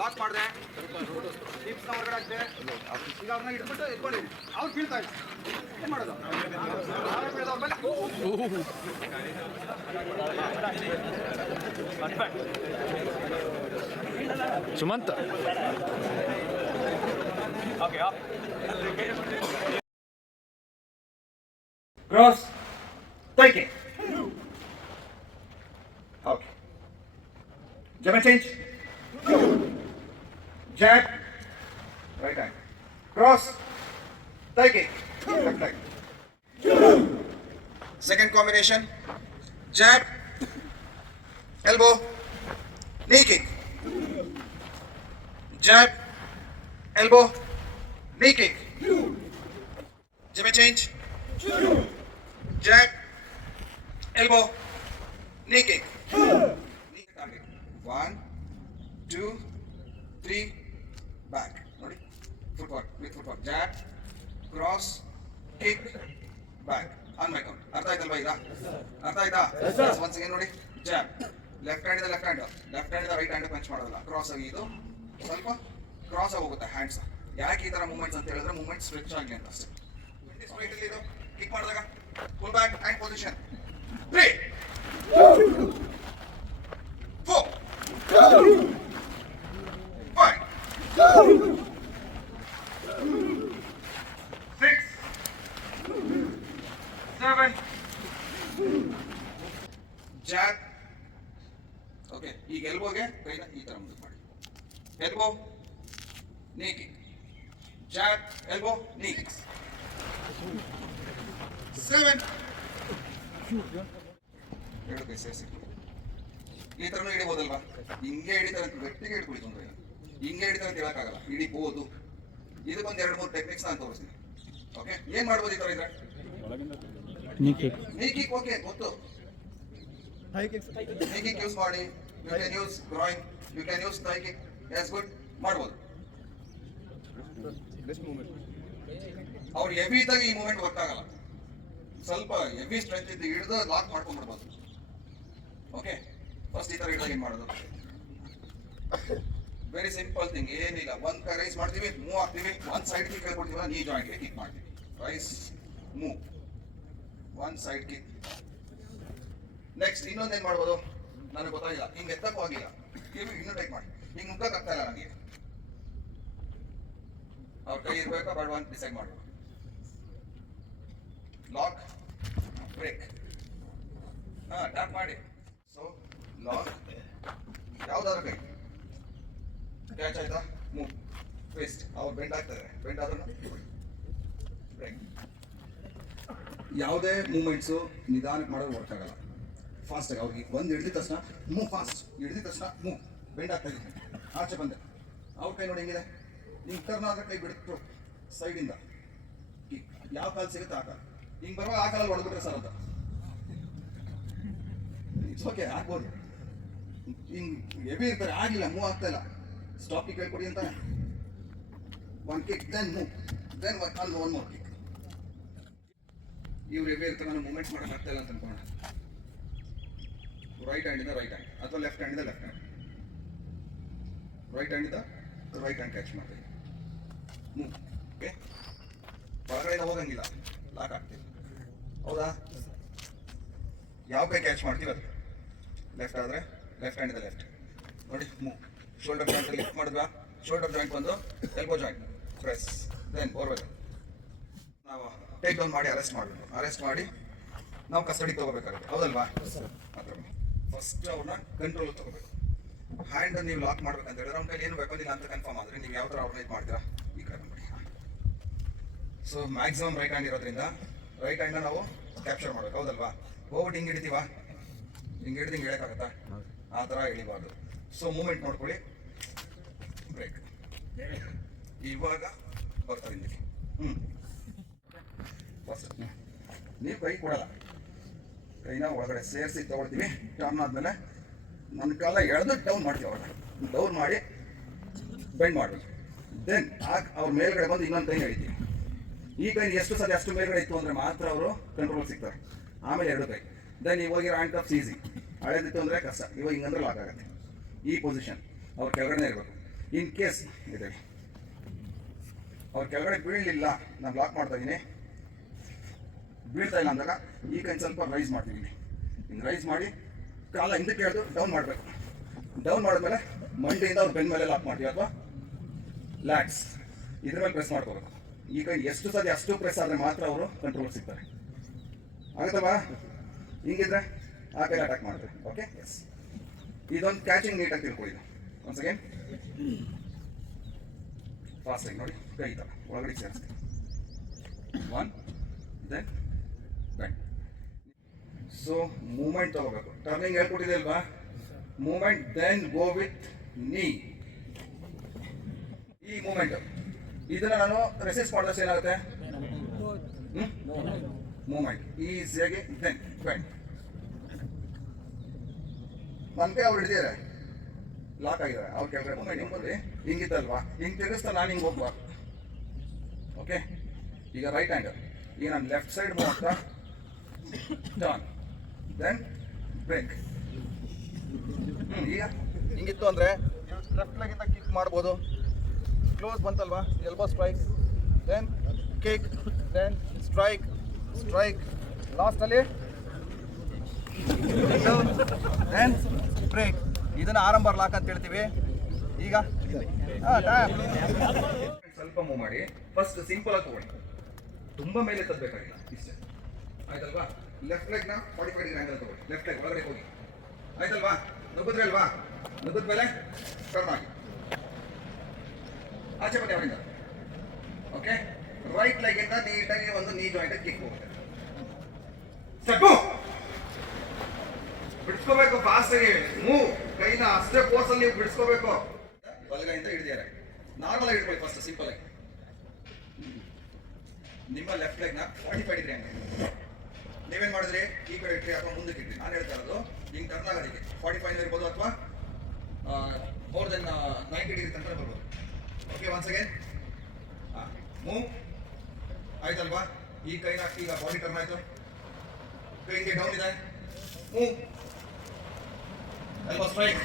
ಲಾಕ್ ಮಾಡಿದೆ, ಟಿಪ್ಸ್ನ ಹೊರಗಡೆ ಹಾಕ್ದೆ. ಈಗ ಅವ್ರನ್ನ ಹಿಡ್ಬಿಟ್ಟು ಎತ್ಕೊಂಡಿದ್ದೀನಿ. ಅವ್ರು ಬೀಳ್ತಾ ಇದ್ದಾರೆ. ಏನು ಮಾಡೋದು? ನಾವೇ ಬೀಳ್ದವ್ರ ಮೇಲೆ Sumanth Cross. Take it. Okay. Jab and change. Jab. Right hand. Cross. Take it. Left leg. Second combination. Jab. Elbow. Knee kick. Jab. Elbow. Knee kick. Jab and change. Jab. Elbow. Knee kick. Knee target. 1, 2, 3. Back. Ready? Footwork. With footwork. Jab. Cross. Kick. Back. On my count. ಅರ್ಥ ಆಯ್ತಲ್ವಾ ಈಗ? ಅರ್ಥ ಆಯ್ತಾ? Once again ನೋಡಿ. Jab. Left hand ಇಂದ right hand punch ಮಾಡೋದಲ್ಲ. Cross ಆಗಿ ಇದು ಸ್ವಲ್ಪ ಕ್ರಾಸ್ ಆಗಿ ಹೋಗುತ್ತೆ ಹ್ಯಾಂಡ್ಸ್. ಯಾಕೆ ಈ ತರ ಮೂವ್ಮೆಂಟ್ಸ್ ಅಂತ ಹೇಳಿದ್ರೆ ಮೂವ್ಮೆಂಟ್ ಸ್ವಿಚ್ ಆಗಲಿ ಅಂತ ಅಷ್ಟೇ. ಸ್ಟ್ರೈಟ್ ಅಲ್ಲಿ ಇದು ಕಿಕ್ ಮಾಡಿದಾಗ full back hand position. 3 4 5 6 7. Job. Okay, ಈಗ ಎಲ್ಬೋಗೆ ಕೈನ ಈ ತರ ಮುಂದೆ ಮಾಡಿ. ಎಲ್ಬೋ ನೀ ಕಿಕ್. ಜಾಬ್ ಎಲ್ಬೋ ನೀ ಕಿಕ್. 7 ಎರಡು ಕೈ ಸೇರಿಸಿ ಈ ಥರನೂ ಹಿಡಿಬೋದಲ್ವಾ? ಹಿಂಗೆ ಹಿಡಿತಾರೆ ಅಂತ ಗಟ್ಟಿಗೆ ಹಿಡ್ಕೊಳ್ಳಿ, ತೊಂದರೆ ಇಲ್ಲ. ಹಿಂಗೆ ಹಿಡಿತಾರೆ ಅಂತ ಹೇಳೋಕ್ಕಾಗಲ್ಲ, ಹಿಡಿಬೋದು. ಇದಕ್ಕೊಂದು 2-3 ಟೆಕ್ನಿಕ್ಸ್ ನಾನು ತೋರಿಸ್ತೀನಿ. ಓಕೆ, ಏನು ಮಾಡ್ಬೋದು ಈ ಥರ ಇದ್ರೆ? ನೀ ಕಿಕ್ ಓಕೆ ಗೊತ್ತು. ನೀ ಕಿಕ್ ಯೂಸ್ ಮಾಡಿ, you can use groin, you can use thigh kick, yes good ಮಾಡ್ಬೋದು. ಅವ್ರು ಹೆವಿ ಇದ್ದಾಗ ಈ ಮೂಮೆಂಟ್ ವರ್ಕ್ ಆಗಲ್ಲ, ಸ್ವಲ್ಪ ಹೆವಿ ಸ್ಟ್ರೆಂತ್ ಇದ್ದು ಹಿಡಿದು ಲಾಕ್ ಮಾಡ್ಕೊಂಡ್ಬಿಡ್ಬೋದು. ಓಕೆ, ಫಸ್ಟ್ ಈ ಥರ ಹಿಡಿದಾಗ ಏನು ಮಾಡೋದು? ವೆರಿ ಸಿಂಪಲ್ ಥಿಂಗ್, ಏನಿಲ್ಲ. ಒಂದು ಕೈ ರೈಸ್ ಮಾಡ್ತೀವಿ, ಮೂವ್ ಆಗ್ತೀವಿ, ಒಂದು ಸೈಡ್ ಕಿಕ್ ಹೇಳ್ಕೊಡ್ತೀವಿ, ನೀ ಜಾಯಿಂಟ್ಗೆ ಕಿಕ್ ಮಾಡ್ತೀವಿ. ರೈಸ್, ಮೂವ್, ಒಂದು ಸೈಡ್ ಕಿಕ್. ನೆಕ್ಸ್ಟ್ ಇನ್ನೊಂದೇನು ಮಾಡ್ಬೋದು ನನಗೆ ಗೊತ್ತಾಗಿಲ್ಲ, ಹಿಂಗೆ ಎತ್ತಕ್ಕೂ ಆಗಿಲ್ಲ, ಇನ್ನೂ ಟೈಕ್ ಮಾಡಿ, ಹಿಂಗೆ ಮುಖಕ್ಕೆ ಆಗ್ತಾ ಇಲ್ಲ ನನಗೆ. ಅವ್ರ ಕೈ ಇರಬೇಕಾ ಬೇಡ ಅಂತ ಡಿಸೈಡ್ ಮಾಡಬೇಕು. ಲಾಕ್, ಬ್ರೇಕ್, ಟ್ಯಾಪ್ ಮಾಡಿ. ಸೊ ಲಾಕ್, ಯಾವ್ದಾದ್ರು ಕೈ ಕ್ಯಾಚ್ ಆಯ್ತಾ, ಮೂವ್, ಟ್ವಿಸ್ಟ್. ಅವ್ರು ಬೆಂಡ್ ಆಗ್ತಾರೆ, ಬೆಂಡ್ ಆದ್ರೂ ಬ್ರೇಕ್. ಯಾವುದೇ ಮೂಮೆಂಟ್ಸು ನಿಧಾನಕ್ಕೆ ಮಾಡೋದು ವರ್ಕ್ ಆಗಲ್ಲ, ಫಾಸ್ಟಾಗಿ. ಅವ್ರಿಗೆ ಒಂದು ಹಿಡಿದ ತಕ್ಷಣ ಮೂವ್, ಫಾಸ್ಟ್ ಹಿಡಿದ ತಕ್ಷಣ ಮೂವ್, ಬೆಂಡ್ ಆಗ್ತಾ ಇದ್ದೀನಿ, ಆಚೆ ಬಂದೆ. ಅವ್ರ ಕೈ ನೋಡಿ ಹೆಂಗಿದೆ, ಹಿಂಗೆ ಟರ್ನ್ ಆದರೆ ಕೈ ಬಿಡ್ತು ಸೈಡಿಂದ ಕಿಕ್. ಯಾವ ಕಾಲು ಸಿಗುತ್ತೆ ಆ ಕಾಲು, ಹಿಂಗೆ ಬರುವ ಆ ಕಾಲಲ್ಲಿ ಹೊಡೆದ್ಬಿಟ್ರೆ ಸರ್ ಅಂತ. ಇಟ್ಸ್ ಓಕೆ, ಆಗ್ಬೋದು. ಹಿಂಗೆ ಹೆವಿ ಇರ್ತಾರೆ, ಆಗಿಲ್ಲ, ಮೂವ್ ಆಗ್ತಾ ಇಲ್ಲ, ಸ್ಟಾಪ್ ಕಿಕ್ ಹೇಳ್ಕೊಡಿ ಅಂತ. One kick, then move, then one more kick. ಇವ್ರು ಹೆವಿ ಇರ್ತಾರೆ, ನಾನು ಮೂವ್ಮೆಂಟ್ ಮಾಡೋಕೆ ಆಗ್ತಾ ಇಲ್ಲ ಅಂತ ಅನ್ಕೋಣ. ರೈಟ್ ಹ್ಯಾಂಡಿಂದ ರೈಟ್ ಹ್ಯಾಂಡ್ ಅಥವಾ ಲೆಫ್ಟ್ ಹ್ಯಾಂಡಿಂದ ಲೆಫ್ಟ್ ಹ್ಯಾಂಡ್, ರೈಟ್ ಹ್ಯಾಂಡಿಂದ ರೈಟ್ ಹ್ಯಾಂಡ್ ಕ್ಯಾಚ್ ಮಾಡ್ತೀವಿ, ಮೂವ್. ಓಕೆ, ಹೊರಗಡೆಯಿಂದ ಹೋಗಂಗಿಲ್ಲ, ಲಾಕ್ ಆಗ್ತೀವಿ, ಹೌದಾ? ಯಾವ ಕೈ ಕ್ಯಾಚ್ ಮಾಡ್ತೀವಿ ಅದು ಲೆಫ್ಟ್ ಆದರೆ ಲೆಫ್ಟ್ ಹ್ಯಾಂಡಿಂದ ಲೆಫ್ಟ್ ನೋಡಿ, ಮೂವ್. ಶೋಲ್ಡರ್ ಜಾಯಿಂಟ್ ಲಿಫ್ಟ್ ಮಾಡಿದ್ವಾ, ಶೋಲ್ಡರ್ ಜಾಯಿಂಟ್ ಬಂದು ಎಲ್ಬೋ ಜಾಯಿಂಟ್ ಪ್ರೆಸ್, ದೆನ್ ಬೋರ್ವೆಲ್. ನಾವು ಟೇಕ್ ಡೌನ್ ಮಾಡಿ ಅರೆಸ್ಟ್ ಮಾಡಬೇಕು, ಅರೆಸ್ಟ್ ಮಾಡಿ ನಾವು ಕಸ್ಟಡಿಗೆ ತೊಗೋಬೇಕಾಗುತ್ತೆ, ಹೌದಲ್ವಾ? ಅದ್ರ ಫಸ್ಟ್ ಅವ್ರನ್ನ ಕಂಟ್ರೋಲ್ ತೊಗೋಬೇಕು. ಹ್ಯಾಂಡ್ ನೀವು ಲಾಕ್ ಮಾಡ್ಬೇಕಂತ ಹೇಳಿದ್ರೆ ಅವ್ನ ಕೈಲಿ ಏನು ವೆಪನ್ ಇಲ್ಲ ಅಂತ ಕನ್ಫರ್ಮ್ ಆದರೆ ನೀವು ಯಾವ ಥರ ಆರ್ಗನೈಸ್ ಮಾಡ್ತೀರಾ, ಈ ಕಡೆ ಮಾಡಿ. ಸೊ ಮ್ಯಾಕ್ಸಿಮಮ್ ರೈಟ್ ಹ್ಯಾಂಡ್ ಇರೋದ್ರಿಂದ ರೈಟ್ ಹ್ಯಾಂಡ್ನ ನಾವು ಕ್ಯಾಪ್ಚರ್ ಮಾಡ್ಬೇಕು, ಹೌದಲ್ವಾ? ಹೋಗ್ಬಿಟ್ಟು ಹಿಂಗೆ ಹಿಡಿತೀವ, ಹಿಂಗೆ ಹಿಡಿದು ಹಿಂಗೆ ಹೇಳೋಕ್ಕಾಗತ್ತಾ? ಆ ಥರ ಎಳಿಬಾರ್ದು. ಸೊ ಮೂಮೆಂಟ್ ನೋಡ್ಕೊಳ್ಳಿ, ಬ್ರೇಕ್, ಇವಾಗ ಬರ್ತಾರೆ ಹಿಂದಕ್ಕೆ. ಫಸ್ಟ್ ನೀವು ಕೈ ಕೊಡಲ್ಲ, ಕೈನ ಒಳಗಡೆ ಸೇರಿಸಿ ತೊಗೊಳ್ತೀವಿ. ಟರ್ನ್ ಆದಮೇಲೆ ನನ್ನ ಕಾಲ ಎಳೆದು ಡೌನ್ ಮಾಡ್ತೀವಿ, ಅವಾಗ ಡೌನ್ ಮಾಡಿ ಬೆಂಡ್ ಮಾಡಬೇಕು. ದೆನ್ ಅವ್ರ ಮೇಲ್ಗಡೆ ಬಂದು ಇನ್ನೊಂದು ಕೈ ಹಿಡಿತೀವಿ. ಈ ಕೈ ಎಷ್ಟು ಸರಿ ಅಷ್ಟು ಮೇಲ್ಗಡೆ ಇತ್ತು ಅಂದರೆ ಮಾತ್ರ ಅವರು ಕಂಟ್ರೋಲ್ ಸಿಗ್ತಾರೆ. ಆಮೇಲೆ ಎರಡು ಕೈ. ದೆನ್ ಇವಾಗ ಹ್ಯಾಂಡ್ ಕಪ್ಸ್ ಈಸಿ, ಹಳೇದಿತ್ತು ಅಂದರೆ ಕಷ್ಟ. ಇವಾಗ ಹಿಂಗಂದ್ರೆ ಲಾಕ್ ಆಗುತ್ತೆ. ಈ ಪೊಸಿಷನ್ ಅವ್ರ ಕೆಳಗಡೆ ಇರಬೇಕು. ಇನ್ ಕೇಸ್ ಇದೆ ಅವ್ರ ಕೆಳಗಡೆ ಬೀಳಲಿಲ್ಲ, ನಾನು ಲಾಕ್ ಮಾಡ್ತಾ ಇದ್ದೀನಿ, ಬೀಳ್ತಾ ಇಲ್ಲ ಅಂದಾಗ ಈ ಕೈ ಸ್ವಲ್ಪ ರೈಸ್ ಮಾಡ್ತೀವಿ. ಹಿಂಗೆ ರೈಸ್ ಮಾಡಿ ಕಾಲ ಹಿಂದಕ್ಕೆ ಎಳೆದು ಡೌನ್ ಮಾಡಬೇಕು. ಡೌನ್ ಮಾಡಿದ್ಮೇಲೆ ಮಂಡಿಯಿಂದ ಅವ್ರ ಬೆನ್ನ ಮೇಲೆ ಲಾಕ್ ಮಾಡ್ತೀವಿ ಅಥವಾ ಲ್ಯಾಕ್ಸ್ ಇದ್ರ ಮೇಲೆ ಪ್ರೆಸ್ ಮಾಡ್ಕೋಬೇಕು. ಈ ಕೈ ಎಷ್ಟು ಸರಿ ಅಷ್ಟು ಪ್ರೆಸ್ ಆದರೆ ಮಾತ್ರ ಅವರು ಕಂಟ್ರೋಲ್ ಸಿಗ್ತಾರೆ, ಆಗುತ್ತಲ್ವಾ? ಹಿಂಗಿದ್ರೆ ಆ ಕೈ ಅಟ್ಯಾಕ್ ಮಾಡ್ತಾರೆ. ಓಕೆ, ಎಸ್, ಇದೊಂದು ಕ್ಯಾಚಿಂಗ್ ನೀಟಾಗಿ ತಿಳ್ಕೊಳ್ಳಿ. ಒನ್ಸ್ ಅಗೇನ್ ಫಾಸ್ಟಾಗಿ ನೋಡಿ, ಕೈ ಥರ ಒಳಗಡೆ ಸೇರಿಸ್ತೀವಿ. One, then bend. So moment ತಗೋಬೇಕು. ಟರ್ನಿಂಗ್ ಹೇಳ್ಕೊಟ್ಟಿದೆ ಅಲ್ವಾ, ಮೂಮೆಂಟ್, ದೆನ್ ಗೋ ವಿತ್ ನೀ. ಈ ಮೂಮೆಂಟ್ ಇದನ್ನ ನಾನು ರೆಸಿಸ್ಟ್ ಮಾಡಿದಷ್ಟು ಏನಾಗುತ್ತೆ, ಮೂಮೆಂಟ್ ಈಸಿಯಾಗಿ. Then bend. ನನಗೆ ಅವ್ರು ಹಿಡಿದಿದ್ದಾರೆ, ಲಾಕ್ ಆಗಿದ್ದಾರೆ, ಅವ್ರು ಕೆಳಗಡೆ ಮೂಮೆಂಟ್ ಹಿಂಗೆ ಬಂದ್ರಿ, ಹಿಂಗಿತ್ತಲ್ವಾ, ಹಿಂಗೆ ತಿರುಗಿಸ್ತಾ ನಾನು ಹಿಂಗೆ ಹೋಗ್ಬಾರ್ದು. ಓಕೆ, ಈಗ ರೈಟ್ ಹ್ಯಾಂಡ್, ಈಗ ನಾನು ಲೆಫ್ಟ್ ಸೈಡ್ ಮಾಡ್ತಾ ಟರ್ನ್, ದೆನ್ ಬ್ರೇಕ್. ಈಗ ಹಿಂಗಿತ್ತು ಅಂದರೆ ಲೆಫ್ಟ್ ಲೆಗಿಂದ ಕಿಕ್ ಮಾಡ್ಬೋದು. ಕ್ಲೋಸ್ ಬಂತಲ್ವಾ, elbow strike, then kick, then strike, strike, ಲಾಸ್ಟಲ್ಲಿ ದೆನ್ ಬ್ರೇಕ್. ಇದನ್ನು ಆರಂಭರ್ ಲಾಕ್ ಅಂತ ಹೇಳ್ತೀವಿ. ಈಗ ಸ್ವಲ್ಪ ಮೂವ್ ಮಾಡಿ, ಫಸ್ಟ್ ಸಿಂಪಲ್ ಆಗಿ ತಗೊಳ್ಳಿ, ತುಂಬ ಮೇಲೆ ತರಬೇಕಾಗಿಲ್ಲ, ಇಷ್ಟೇ ಆಯ್ತಲ್ವಾ? ಲೆಫ್ಟ್ ಲೆಗ್ನ 45 ಡಿಗ್ರಿ ಆಂಗಲ್ ತಗೊಳ್ಳಿ, ಲೆಫ್ಟ್ ಲೆಗ್ ಒಳಗಡೆ ಹೋಗಿ, ಆಯ್ತಲ್ವಾ? ನುಗ್ಗಿದ್ರೆ ಅಲ್ವಾ, ನುಗ್ಗಿದ ಮೇಲೆ ಟರ್ನ್ ಆಗಿ ಆಚೆ ಬನ್ನಿ ಅವರಿಂದ. ಓಕೆ, ರೈಟ್ ಲೆಗ್ ಇಂದ ನೀಟಾಗಿ ಒಂದು ನೀ ಜಾಯಿಂಟ್ ಕಿಕ್ ಹೋಗುತ್ತೆ. ಚಕ್ಕು ಬಿಡಿಸ್ಕೋಬೇಕು ಫಾಸ್ಟ್ ಆಗಿ. ಮೂವ್. ಕೈನ ಅಷ್ಟೇ ಫೋರ್ಸ್ ಅಲ್ಲಿ ನೀವು ಬಿಡಿಸ್ಕೋಬೇಕು. ಬಲಗೈಯಿಂದ ಹಿಡಿದಿದ್ದಾರೆ. ನಾರ್ಮಲ್ ಆಗಿ ಹಿಡ್ಕೊಳ್ಳಿ ಫಸ್ಟ್, ಸಿಂಪಲ್ ಆಗಿ. ನಿಮ್ಮ ಲೆಫ್ಟ್ ಲೆಗ್ ನ 45 ಡಿಗ್ರಿ ಹಂಗೆ ನೀವೇನ್ ಮಾಡಿದ್ರಿ, ಈ ಕಡೆ ಇಟ್ರಿ ಅಥವಾ ಮುಂದಕ್ಕೆ ಇಟ್ರಿ. ನಾನು ಹೇಳ್ತಾ ಇರೋದು ಹಿಂಗ್ ಟರ್ನ್ ಆಗೋದಕ್ಕೆ 45 ಇರ್ಬೋದು ಅಥವಾ ಮೋರ್ ದೆನ್ 90 ಡಿಗ್ರಿ ತನಕ ಬರ್ಬೋದು. Okay, once again move. ಆಯ್ತಲ್ವಾ? ಈ ಕೈನ ಈಗ ಬಾಡಿ ಟರ್ನ್ ಆಯ್ತು, ಕೈಗೆ ಡೌನ್ ಇದೆ. ಮೂವ್. Elbow strike.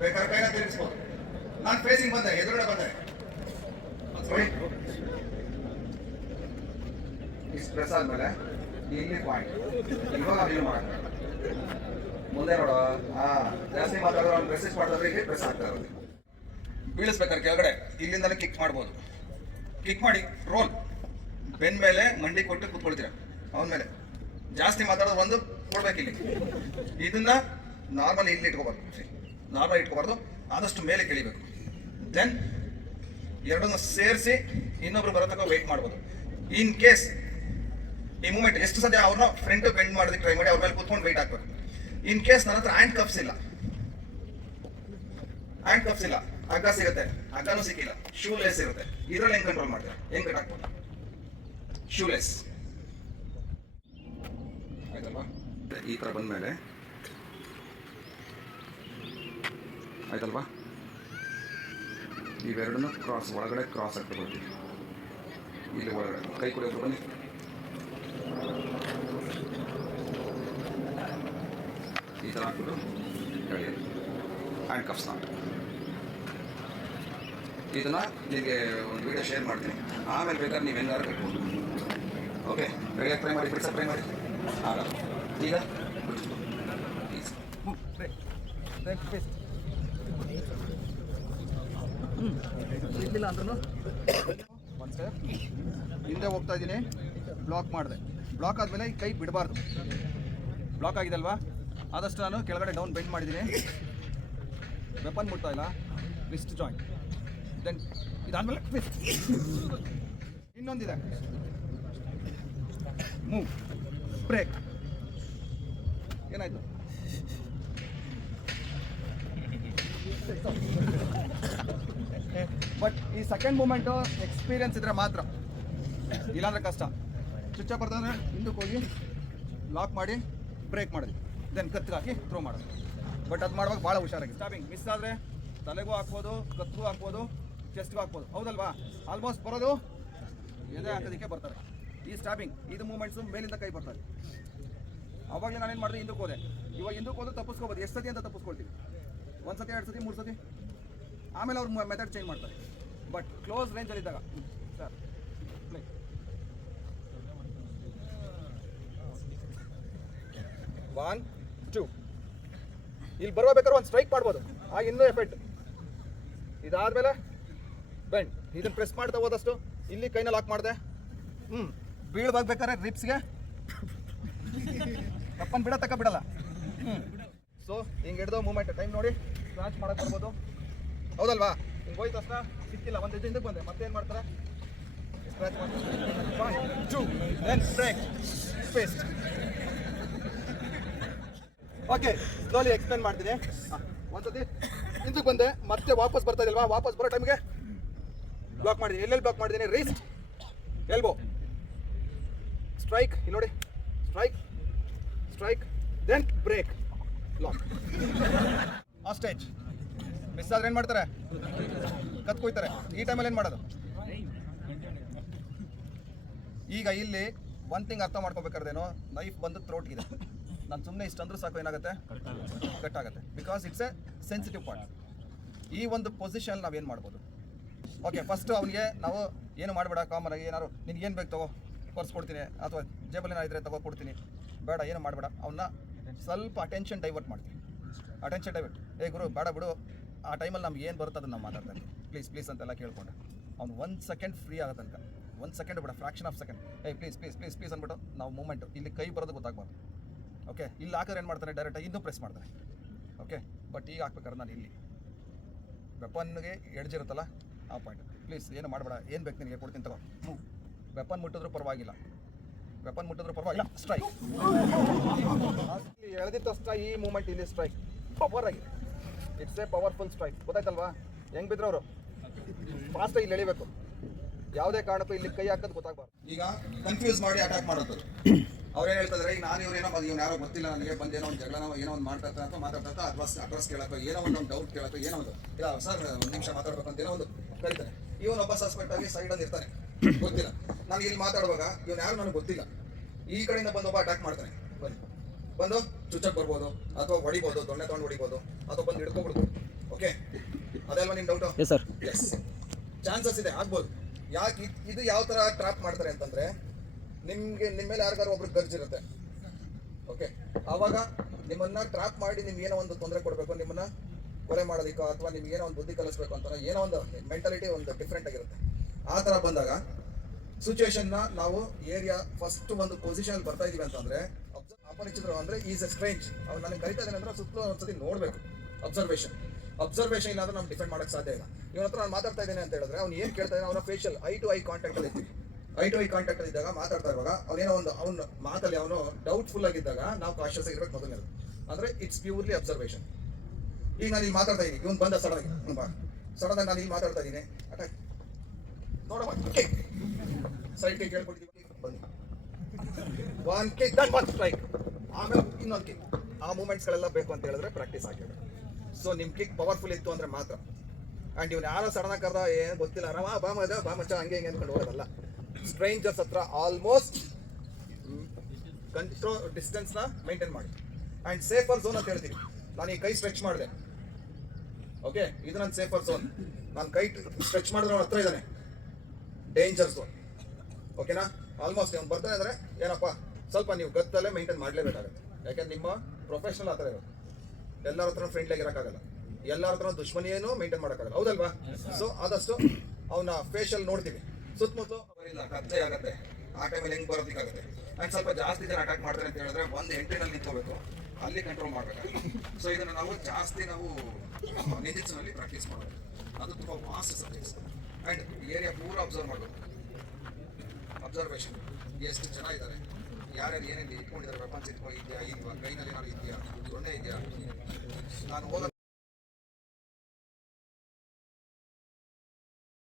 ಬೇಕಾದ್ರೆ ಕೈನ ತಿರುಗಿಸ್ಬೋದು. ನಾನು ಫೇಸಿಂಗ್ ಬಂದೆ, ಎದುರುಗಡೆ ಬಂದೆ. ಇಷ್ಟು ಪ್ರೆಸ್ ಆದ್ಮೇಲೆ ಇಲ್ಲಿ ಪಾಯಿಂಟ್. ಇವಾಗ ಅಭಿನಯ ಮಾಡೋಣ. ಮುಂದೆ ನೋಡೋ. ಜಾಸ್ತಿ ಮಾತಾಡೋದು ಅವ್ನು ಮೆಸೇಜ್ ಮಾಡಿದ್ರೆ ಇಲ್ಲಿ ಪ್ರೆಸ್ ಆಗ್ತಾ ಇರೋದು. ಬೀಳಿಸ್ಬೇಕಾದ್ರೆ ಕೆಳಗಡೆ ಇಲ್ಲಿಂದಲೇ ಕಿಕ್ ಮಾಡ್ಬೋದು. ಕಿಕ್ ಮಾಡಿ ರೋಲ್. ಬೆನ್ ಮೇಲೆ ಮಂಡಿ ಕೊಟ್ಟು ಕೂತ್ಕೊಳ್ತೀರ ಅವನ ಮೇಲೆ. ಜಾಸ್ತಿ ಮಾತಾಡೋದು ಒಂದು ಕೊಡ್ಬೇಕು ಇಲ್ಲಿ. ಇದನ್ನ ನಾರ್ಮಲ್ ಇಲ್ಲಿ ಇಟ್ಕೋಬಾರ್ದು. ನಾರ್ಮಲ್ ಇಟ್ಕೋಬಾರ್ದು, ಆದಷ್ಟು ಮೇಲೆ ಕೆಳಿಬೇಕು. ದೆನ್ ಎರಡನ್ನು ಸೇರಿಸಿ ಇನ್ನೊಬ್ರು ಬರೋತಕ್ಕ ವೆಯ್ಟ್ ಮಾಡ್ಬೋದು. ಇನ್ ಕೇಸ್ ಈ ಮೂಮೆಂಟ್ ಎಷ್ಟು ಸದ್ಯ ಅವ್ರನ್ನ ಫ್ರಂಟ್ ಬೆಂಡ್ ಮಾಡೋದಕ್ಕೆ ಟ್ರೈ ಮಾಡಿ, ಅವ್ರ ಮೇಲೆ ಕೂತ್ಕೊಂಡು ವೆಯ್ಟ್ ಹಾಕ್ಬೇಕು. ಇನ್ ಕೇಸ್ ನನ್ನ ಹತ್ರ ಹ್ಯಾಂಡ್ ಕಪ್ಸ್ ಇಲ್ಲ, ಹಗ್ಗ ಸಿಗುತ್ತೆ, ಹಗ್ಗನೂ ಸಿಕ್ಕಿಲ್ಲ, ಶೂ ಲೇಸ್ ಇರುತ್ತೆ. ಇದ್ರಲ್ಲಿ ಹೆಂಗ್ ಕಂಟ್ರೋಲ್ ಮಾಡ್ತಾರೆ, ಹೆಂಗ್ ಕಟ್ ಹಾಕ್ಬೋದು? ಶೂ ಲೇಸ್ ಆಯ್ತಲ್ವಾ? ಈ ತರ ಬಂದ್ಮೇಲೆ ಆಯ್ತಲ್ವಾ, ಇವೆರಡನ್ನು ಕ್ರಾಸ್ ಒಳಗಡೆ ಕ್ರಾಸ್ ಆಗ್ತಾ ಬರ್ತೀವಿ. ಇಲ್ಲಿ ಒಳಗಡೆ ಕೈ ಕೊಡೋದು ಬನ್ನಿ. ಈ ಥರ ಹಾಕ್ಬಿಟ್ಟು ಎಳೆಯೋದು. ಹ್ಯಾಂಡ್ ಕಪ್ಸ್ನ ಇದನ್ನು ನಿಮಗೆ ಒಂದು ವಿಡಿಯೋ ಶೇರ್ ಮಾಡ್ತೀನಿ. ಆಮೇಲೆ ಬೇಕಾದ್ರೆ ನೀವು ಹೆಂಗಾರು ಕಟ್ಬೋದು. ಓಕೆ, ಬೆಳಗ್ಗೆ ಟ್ರೈ ಮಾಡಿ, ಬಿಡ್ಸಕ್ಕೆ ಟ್ರೈ ಮಾಡಿ. ಆಗಲ್ಲ. ಈಗ ಇರಲಿಲ್ಲ ಅಂದ್ರೂ ಒಂದು ಸ್ಟೆಪ್ ಹಿಂದೆ ಹೋಗ್ತಾ ಇದ್ದೀನಿ. ಬ್ಲಾಕ್ ಮಾಡಿದೆ. ಬ್ಲಾಕ್ ಆದಮೇಲೆ ಈ ಕೈ ಬಿಡಬಾರ್ದು. ಬ್ಲಾಕ್ ಆಗಿದೆ ಅಲ್ವಾ, ಆದಷ್ಟು ನಾನು ಕೆಳಗಡೆ ಡೌನ್ ಬೆಂಡ್ ಮಾಡಿದ್ದೀನಿ. ವೆಪನ್ ಮುಟ್ತಾ ಇಲ್ಲ. Wrist joint. ದೆನ್ ಇದಾದಮೇಲೆ ಟ್ವಿಸ್ಟ್. ಇನ್ನೊಂದಿದೆ. ಮೂವ್. ಬ್ರೇಕ್. ಏನಾಯಿತು? ಬಟ್ ಈ ಸೆಕೆಂಡ್ ಮೂಮೆಂಟು ಎಕ್ಸ್ಪೀರಿಯನ್ಸ್ ಇದ್ರೆ ಮಾತ್ರ, ಇಲ್ಲಾಂದ್ರೆ ಕಷ್ಟ. ಚುಚ್ಚ ಬರ್ತಂದ್ರೆ ಹಿಂದಕ್ಕೆ ಹೋಗಿ ಲಾಕ್ ಮಾಡಿ ಬ್ರೇಕ್ ಮಾಡಿದ್ವಿ, ದೆನ್ ಕತ್ತಿಗೆ ಹಾಕಿ ಥ್ರೋ ಮಾಡೋದು. ಬಟ್ ಅದು ಮಾಡುವಾಗ ಭಾಳ ಹುಷಾರಾಗಿ. ಸ್ಟಾಪಿಂಗ್ ಮಿಸ್ ಆದರೆ ತಲೆಗೂ ಹಾಕ್ಬೋದು, ಕತ್ತಿಗೂ ಹಾಕ್ಬೋದು, ಚೆಸ್ಟ್ಗೂ ಹಾಕ್ಬೋದು. ಹೌದಲ್ವಾ? ಆಲ್ಮೋಸ್ಟ್ ಬರೋದು ಎದೆ ಹಾಕೋದಕ್ಕೆ ಬರ್ತಾರೆ. ಈ ಸ್ಟಾಪಿಂಗ್ ಇದು ಮೂಮೆಂಟ್ಸು ಮೇಲಿಂದ ಕೈ ಬರ್ತಾರೆ. ಅವಾಗಲೇ ನಾನೇನು ಮಾಡಿದೆ, ಹಿಂದಕ್ಕೆ ಹೋದೆ. ಇವಾಗ ಹಿಂದಕ್ಕೆ ಹೋದ್ರೆ ತಪ್ಪಿಸ್ಕೋಬೋದು. ಎಷ್ಟು ಸತಿ ಅಂತ ತಪ್ಪಿಸ್ಕೊಳ್ತೀವಿ? ಒಂದು ಸತಿ, 2 ಸತಿ, 3 ಸತಿ. ಆಮೇಲೆ ಅವ್ರು ಮೆಥಡ್ ಚೇಂಜ್ ಮಾಡ್ತಾರೆ. ಬಟ್ ಕ್ಲೋಸ್ ರೇಂಜಲ್ಲಿದ್ದಾಗ ಸರ್ ಪ್ಲೇ 1 2 ಇಲ್ಲಿ ಬರಬೇಕಾದ್ರೆ ಒಂದು ಸ್ಟ್ರೈಕ್ ಮಾಡ್ಬೋದು, ಆಗ ಇನ್ನೂ ಎಫೆಕ್ಟ್. ಇದಾದಮೇಲೆ ಬೆಂಡ್. ಇದನ್ನು ಪ್ರೆಸ್ ಮಾಡ್ತಾ ಹೋದಷ್ಟು ಇಲ್ಲಿ ಕೈನ ಲಾಕ್ ಮಾಡಿದೆ. ಬೀಳ್ಬೇಕಾದ್ರೆ ರಿಪ್ಸ್ಗೆ ತಪ್ಪನ್ ಬಿಡಲ್ಲ. ಸೊ ಹಿಂಗೆ ಹಿಡ್ದು ಮೂಮೆಂಟ್ ಟೈಮ್ ನೋಡಿ ಸ್ಕ್ರಾಚ್ ಮಾಡಕ್ಕೆ ಬರ್ಬೋದು. ಹೌದಲ್ವಾ? ಹಿಂಗೆ ಹೋಯ್ತು ತಕ್ಷಣ ಸಿಕ್ಕಿಲ್ಲ, ಒಂದು ಹೆಜ್ಜೆ ಹಿಂದಕ್ಕೆ ಬಂದೆ, ಮತ್ತೇನು ಮಾಡ್ತಾರೆ? ಸ್ಕ್ರಾಚ್ ಮಾಡ್ತಾರೆ. 1 2 then break fast. Okay, slowly explain ಮಾಡ್ತೀನಿ. ಒಂದ್ಸತಿ ಹಿಂದಕ್ಕೆ ಬಂದೆ, ಮತ್ತೆ ವಾಪಸ್ ಬರ್ತಾ ಇದಲ್ವಾ? ವಾಪಸ್ ಬರೋ ಟೈಮ್ಗೆ ಬ್ಲಾಕ್ ಮಾಡಿದ್ದೀನಿ. ಎಲ್ಲೆಲ್ಲಿ ಬ್ಲಾಕ್ ಮಾಡಿದ್ದೀನಿ? Wrist, elbow, strike. ಇಲ್ಲಿ ನೋಡಿ, ಸ್ಟ್ರೈಕ್ ದೆನ್ ಬ್ರೇಕ್, ಲಾಕ್. ಆಸ್ಟೇಜ್ ಮಿಸ್ ಆದ್ರೆ ಏನು ಮಾಡ್ತಾರೆ? ಕತ್ಕೊಯ್ತಾರೆ. ಈ ಟೈಮಲ್ಲಿ ಏನು ಮಾಡೋದು? ಈಗ ಇಲ್ಲಿ ಒನ್ ಥಿಂಗ್ ಅರ್ಥ ಮಾಡ್ಕೋಬೇಕಾದ್ರೇನೋ, ನೈಫ್ ಬಂದು ಥ್ರೋಟ್ಗಿದೆ. ನಾನು ಸುಮ್ಮನೆ ಇಷ್ಟಂದ್ರೂ ಸಾಕು, ಏನಾಗುತ್ತೆ? ಕಟ್ ಆಗುತ್ತೆ. Because it's A sensitive part. ಈ ಒಂದು ಪೊಸಿಷನ್ ನಾವೇನು ಮಾಡ್ಬೋದು? ಓಕೆ, ಫಸ್ಟು ಅವನಿಗೆ ನಾವು ಏನು ಮಾಡಬೇಡ, ಕಾಮನಾಗಿ ಏನಾದ್ರು ನಿನ್ಗೆ ಏನು ಬೇಕು ತಗೋ ಕೊಡ್ತೀನಿ, ಅಥವಾ ಜೇಬಲ್ಲಿ ಇದ್ರೆ ತಗೋ ಕೊಡ್ತೀನಿ, ಬೇಡ ಏನು ಮಾಡಬೇಡ. ಅವನ್ನ ಸ್ವಲ್ಪ ಅಟೆನ್ಷನ್ ಡೈವರ್ಟ್ ಮಾಡ್ತೀವಿ. ಅಟೆನ್ಷನ್ ಡೈವರ್ಟ್, ಏ ಗುರು ಬೇಡ ಬಿಡು, ಆ ಟೈಮಲ್ಲಿ ನಮ್ಗೆ ಏನು ಬರುತ್ತೆ ಅದನ್ನು ನಾವು ಮಾತಾಡ್ತಾ ಇದ್ದೀವಿ, ಪ್ಲೀಸ್ ಅಂತೆಲ್ಲ ಕೇಳ್ಕೊಂಡೆ. ಅವ್ನು 1 ಸೆಕೆಂಡ್ ಫ್ರೀ ಆಗೋತನಕ, 1 ಸೆಕೆಂಡ್ ಬಿಡ, ಫ್ರಾಕ್ಷನ್ ಆಫ್ ಸೆಕೆಂಡ್, ಏ ಪ್ಲೀಸ್ ಅಂದ್ಬಿಟ್ಟು ನಾವು ಮೂಮೆಂಟು ಇಲ್ಲಿ ಕೈ ಬರೋದು ಗೊತ್ತಾಗ್ಬಾರ್ದು. ಓಕೆ, ಇಲ್ಲಿ ಹಾಕಿದ್ರೆ ಏನು ಮಾಡ್ತಾರೆ? ಡೈರೆಕ್ಟಾಗಿ ಇನ್ನೂ ಪ್ರೆಸ್ ಮಾಡ್ತಾರೆ. ಓಕೆ, ಬಟ್ ಈಗ ಹಾಕ್ಬೇಕಾದ್ರೆ ನಾನು ಇಲ್ಲಿ ವೆಪನ್ಗೆ ಎಡ್ಜ್ ಇರುತ್ತಲ್ಲ, ಆ ಪಾಯಿಂಟ್. ಪ್ಲೀಸ್ ಏನು ಮಾಡಬೇಡ, ಏನು ಬೇಕು ನಿನಗೆ ಕೊಡ್ತೀನಿ ತಗೋ. ಮೂವ್. ವೆಪನ್ ಮುಟ್ಟಿದ್ರೂ ಪರವಾಗಿಲ್ಲ, ವೆಪನ್ ಮುಟ್ಟಿದ್ರು ಪರವಾಗಿಲ್ಲ, ಸ್ಟ್ರೈಕ್. ಎಳೆದಿದ್ದ ತಕ್ಷಣ ಈ ಮೂಮೆಂಟ್ ಇಲ್ಲಿ ಸ್ಟ್ರೈಕ್ ಪವರ್ ಆಗಿದೆ. It's a powerful strike. ಗೊತ್ತಾಯ್ತಲ್ವಾ ಹೆಂಗ್ ಬಿದ್ರು ಅವರು? ಫಾಸ್ಟಾಗಿ ಇಲ್ಲಿ ಎಳಿಬೇಕು, ಯಾವುದೇ ಕಾರಣಕ್ಕೂ ಇಲ್ಲಿ ಕೈ ಹಾಕೋದು ಗೊತ್ತಾಗಬಾರ್ದು. ಈಗ ಕನ್ಫ್ಯೂಸ್ ಮಾಡಿ ಅಟ್ಯಾಕ್ ಮಾಡೋದು. ಅವ್ರೇನು ಹೇಳ್ತಾರೆ, ಈಗ ನಾನು ಇವ್ರೇನೋ ಇವ್ನು ಯಾರೋ ಗೊತ್ತಿಲ್ಲ ನನಗೆ, ಬಂದೇನೋ ಒಂದು ಜಗಳನೋ ಏನೋ ಒಂದು ಮಾಡ್ತಾ ಇರ್ತಾರೆ ಅಂತ ಮಾತಾಡ್ತಾ ಅಡ್ರೆಸ್ ಕೇಳಕ್ಕೋ ಏನೋ ಒಂದು ಡೌಟ್ ಕೇಳಕ್ಕೋ ಏನೋ ಒಂದು ಇಲ್ಲ ಸರ್ ಒಂದು ನಿಮಿಷ ಮಾತಾಡ್ಬೇಕು ಅಂತ ಏನೋ ಒಂದು ಕರೀತಾರೆ. ಇವನೊಬ್ಬ ಸಸ್ಪೆಕ್ಟ್ ಆಗಿ ಸೈಡಲ್ಲಿ ಇರ್ತಾನೆ, ಗೊತ್ತಿಲ್ಲ ನನಗೆ ಇಲ್ಲಿ ಮಾತಾಡುವಾಗ ಇವ್ನು ಯಾರು ನನಗೆ ಗೊತ್ತಿಲ್ಲ. ಈ ಕಡೆಯಿಂದ ಬಂದೊಬ್ಬ ಅಟ್ಯಾಕ್ ಮಾಡ್ತಾನೆ, ಬಂದು ಚುಚ್ಚಕ್ಕೆ ಬರ್ಬೋದು ಅಥವಾ ಹೊಡಿಬೋದು, ದೊಣ್ಣೆ ತೊಗೊಂಡು ಹೊಡಿಬೋದು ಅಥವಾ ಬಂದು ಹಿಡ್ಕೊಬಿಡ್ಬೋದು. ಓಕೆ, ಅದಲ್ವಾ ನಿಮ್ಮ doubt? Yes sir. Yes, chances ಇದೆ, ಆಗ್ಬೋದು. ಯಾಕೆ ಇದು ಯಾವ ಥರ ಟ್ರ್ಯಾಪ್ ಮಾಡ್ತಾರೆ ಅಂತಂದರೆ, ನಿಮ್ಮ ಮೇಲೆ ಯಾರಿಗಾರು ಒಬ್ರಿಗೆ ಗರ್ಜಿರುತ್ತೆ. ಓಕೆ, ಆವಾಗ ನಿಮ್ಮನ್ನ ಟ್ರ್ಯಾಪ್ ಮಾಡಿ ನಿಮ್ಗೆ ಏನೋ ಒಂದು ತೊಂದರೆ ಕೊಡಬೇಕು, ನಿಮ್ಮನ್ನ ಕೊಲೆ ಮಾಡೋದಕ್ಕೋ ಅಥವಾ ನಿಮ್ಗೆ ಏನೋ ಒಂದು ಬುದ್ಧಿ ಕಲಿಸ್ಬೇಕು ಅಂತ ಏನೋ ಒಂದು ಮೆಂಟಾಲಿಟಿ ಒಂದು ಡಿಫ್ರೆಂಟ್ ಆಗಿರುತ್ತೆ. ಆ ಥರ ಬಂದಾಗ ಸಿಚುವೇಶನ್ನ ನಾವು ಏರಿಯಾ ಫಸ್ಟ್ ಒಂದು ಪೊಸಿಷನ್ ಬರ್ತಾ ಇದೀವಿ ಅಂತಂದ್ರೆ ಅಪರಿಚಿತರು ಅಂದ್ರೆ ಈಸ್ ಎ ಸ್ಟ್ರೇಂಜ್. ಅವ್ನು ನನಗೆ ಕರಿತಾ ಇದ್ದಾನೆ ಅಂದ್ರೆ ಸುತ್ತಲೂ ಒಂದ್ಸತಿ ನೋಡಬೇಕು. ಅಬ್ಸರ್ವೇಷನ್ ಇಲ್ಲಾಂದ್ರೆ ನಾವು ಡಿಫೆಂಡ್ ಮಾಡೋಕ್ಕೆ ಸಾಧ್ಯ ಇಲ್ಲ. ಇವನ ಹತ್ರ ನಾನು ಮಾತಾಡ್ತಾ ಇದ್ದೇನೆ ಅಂತ ಹೇಳಿದ್ರೆ ಅವ್ನು ಏನು ಕೇಳ್ತಾ ಇದ್ದಾನೆ, ಅವನ facial eye to eye contact ಅಲ್ಲಿ ಇರ್ತೀವಿ. ಐ ಟು ಐ ಕಾಂಟ್ಯಾಕ್ಟ್ ಅಲ್ಲಿ ಇದ್ದಾಗ ಮಾತಾಡ್ತಾ ಇರುವಾಗ ಅವನೇನೋ ಒಂದು ಅವ್ನ ಮಾತಲ್ಲಿ ಅವನು ಡೌಟ್ಫುಲ್ ಆಗಿದ್ದಾಗ ನಾವು ಕಾಶಿಯಸ್ ಆಗಿರ್ಬೇಕು ಮೊದಲನೇದು. ಅಂದ್ರೆ ಇಟ್ಸ್ ಪ್ಯೂರ್ಲಿ ಅಬ್ಸರ್ವೇಷನ್. ಈಗ ನಾನು ಇಲ್ಲಿ ಮಾತಾಡ್ತಾ ಇದ್ದೀನಿ, ಇವನು ಬಂದ ಸಡನ್ ಆಗಿ ನಾನು ಇಲ್ಲಿ ಮಾತಾಡ್ತಾ ಇದ್ದೀನಿ, ಅಟ್ಯಾಕ್ ನೋಡಮ್ಮ, ಸೈಡ್ ಕೈ ಕೇಳ್ಕೊಡ್ತೀವಿ, ಬನ್ನಿ one kick Dhan one strike, ಆಮೇಲೆ ಇನ್ನೊಂದು ಕಿಕ್. ಆ ಮೂಮೆಂಟ್ಸ್ಗಳೆಲ್ಲ ಬೇಕು ಅಂತ ಹೇಳಿದ್ರೆ ಪ್ರಾಕ್ಟೀಸ್ ಆಗಿರುತ್ತೆ. ಸೊ ನಿಮ್ಮ ಕಿಕ್ ಪವರ್ಫುಲ್ ಇತ್ತು ಅಂದರೆ ಮಾತ್ರ. ಆ್ಯಂಡ್ ಇವ್ನು ಯಾರೋ ಸಡನ್ ಕರ್ದ ಏನು ಗೊತ್ತಿಲ್ಲ, ಬಾ ಮಚ್ಚ ಹಂಗೆ ಹಿಂಗೆ ಅಂದ್ಕೊಂಡು ಹೋಗೋದಲ್ಲ. ಸ್ಟ್ರೇಂಜರ್ಸ್ ಹತ್ರ ಆಲ್ಮೋಸ್ಟ್ ಕಂಟ್ರೋಲ್ ಡಿಸ್ಟೆನ್ಸ್ನ ಮೇಂಟೈನ್ ಮಾಡಿ. ಆ್ಯಂಡ್ ಸೇಫರ್ ಝೋನ್ ಅಂತ ಹೇಳ್ತೀವಿ. ನಾನು ಈ ಕೈ ಸ್ಟ್ರೆಚ್ ಮಾಡಿದೆ, ಓಕೆ, ಇದು ನನ್ನ ಸೇಫರ್ ಝೋನ್. ನಾನು ಕೈ ಸ್ಟ್ರೆಚ್ ಮಾಡಿದ್ರೆ ಅವನ ಹತ್ರ ಇದ್ದಾನೆ, ಡೇಂಜರ್ ಝೋನ್. ಓಕೆನಾ? ಆಲ್ಮೋಸ್ಟ್ ಅವ್ನು ಬರ್ತಾನೆ ಅಂದರೆ ಏನಪ್ಪ ಸ್ವಲ್ಪ ನೀವು ಗತ್ತಲ್ಲೇ ಮೇಂಟೈನ್ ಮಾಡಲೇಬೇಕಾಗುತ್ತೆ. ಯಾಕೆಂದ್ರೆ ನಿಮ್ಮ ಪ್ರೊಫೆಷನಲ್ ಆ ಥರ ಇರುತ್ತೆ. ಎಲ್ಲರ ಹತ್ರ ಫ್ರೆಂಡ್ಲಿ ಆಗಿರೋಕ್ಕಾಗಲ್ಲ, ಎಲ್ಲರ ಹತ್ರ ದುಶ್ಮನಿಯೇನು ಮೇಂಟೈನ್ ಮಾಡೋಕ್ಕಾಗಲ್ಲ, ಹೌದಲ್ವಾ? ಸೊ ಆದಷ್ಟು ಅವನ ಫೇಶಿಯಲ್ ನೋಡ್ತೀವಿ, ಸುತ್ತಮುತ್ತ ಇಲ್ಲ ಕತ್ತೆ ಆಗುತ್ತೆ. ಆ ಟೈಮಲ್ಲಿ ಹೆಂಗೆ ಬರೋದಕ್ಕಾಗುತ್ತೆ? ಆ್ಯಂಡ್ ಸ್ವಲ್ಪ ಜಾಸ್ತಿ ಜನ ಅಟ್ಯಾಕ್ ಮಾಡ್ತಾರೆ ಅಂತ ಹೇಳಿದ್ರೆ ಒಂದು ಎಂಟ್ರಿನಲ್ಲಿ ನಿಂತ್ಕೋಬೇಕು, ಅಲ್ಲಿ ಕಂಟ್ರೋಲ್ ಮಾಡಬೇಕಾಗುತ್ತೆ. ಸೊ ಇದನ್ನು ನಾವು ಜಾಸ್ತಿ ನಿಂದಿಸಿನಲ್ಲಿ ಪ್ರಾಕ್ಟೀಸ್ ಮಾಡೋದು. ಅದು ತುಂಬ ವಾಸ್ಟ್ ಸಬ್ಜೆಕ್ಟ್ಸ್. ಆ್ಯಂಡ್ ಏರಿಯಾ ಪೂರ ಅಬ್ಸರ್ವ್ ಮಾಡಬೇಕು. ಅಬ್ಸರ್ವೇಷನ್, ಎಷ್ಟು ಜನ ಇದ್ದಾರೆ, ಯಾರ್ಯಾರು ಏನೇನು ಇಟ್ಕೊಂಡಿದ್ದಾರೆ, ವೆಪನ್ಸ್ ಇದೆಯಾ, ಇಲ್ವಾ, ಕೈನಲ್ಲಿ ಏನಾದ್ರು ಇದೆಯಾ, ದೊಣ್ಣೆ ಇದೆಯಾ. ನಾನು ಹೋದ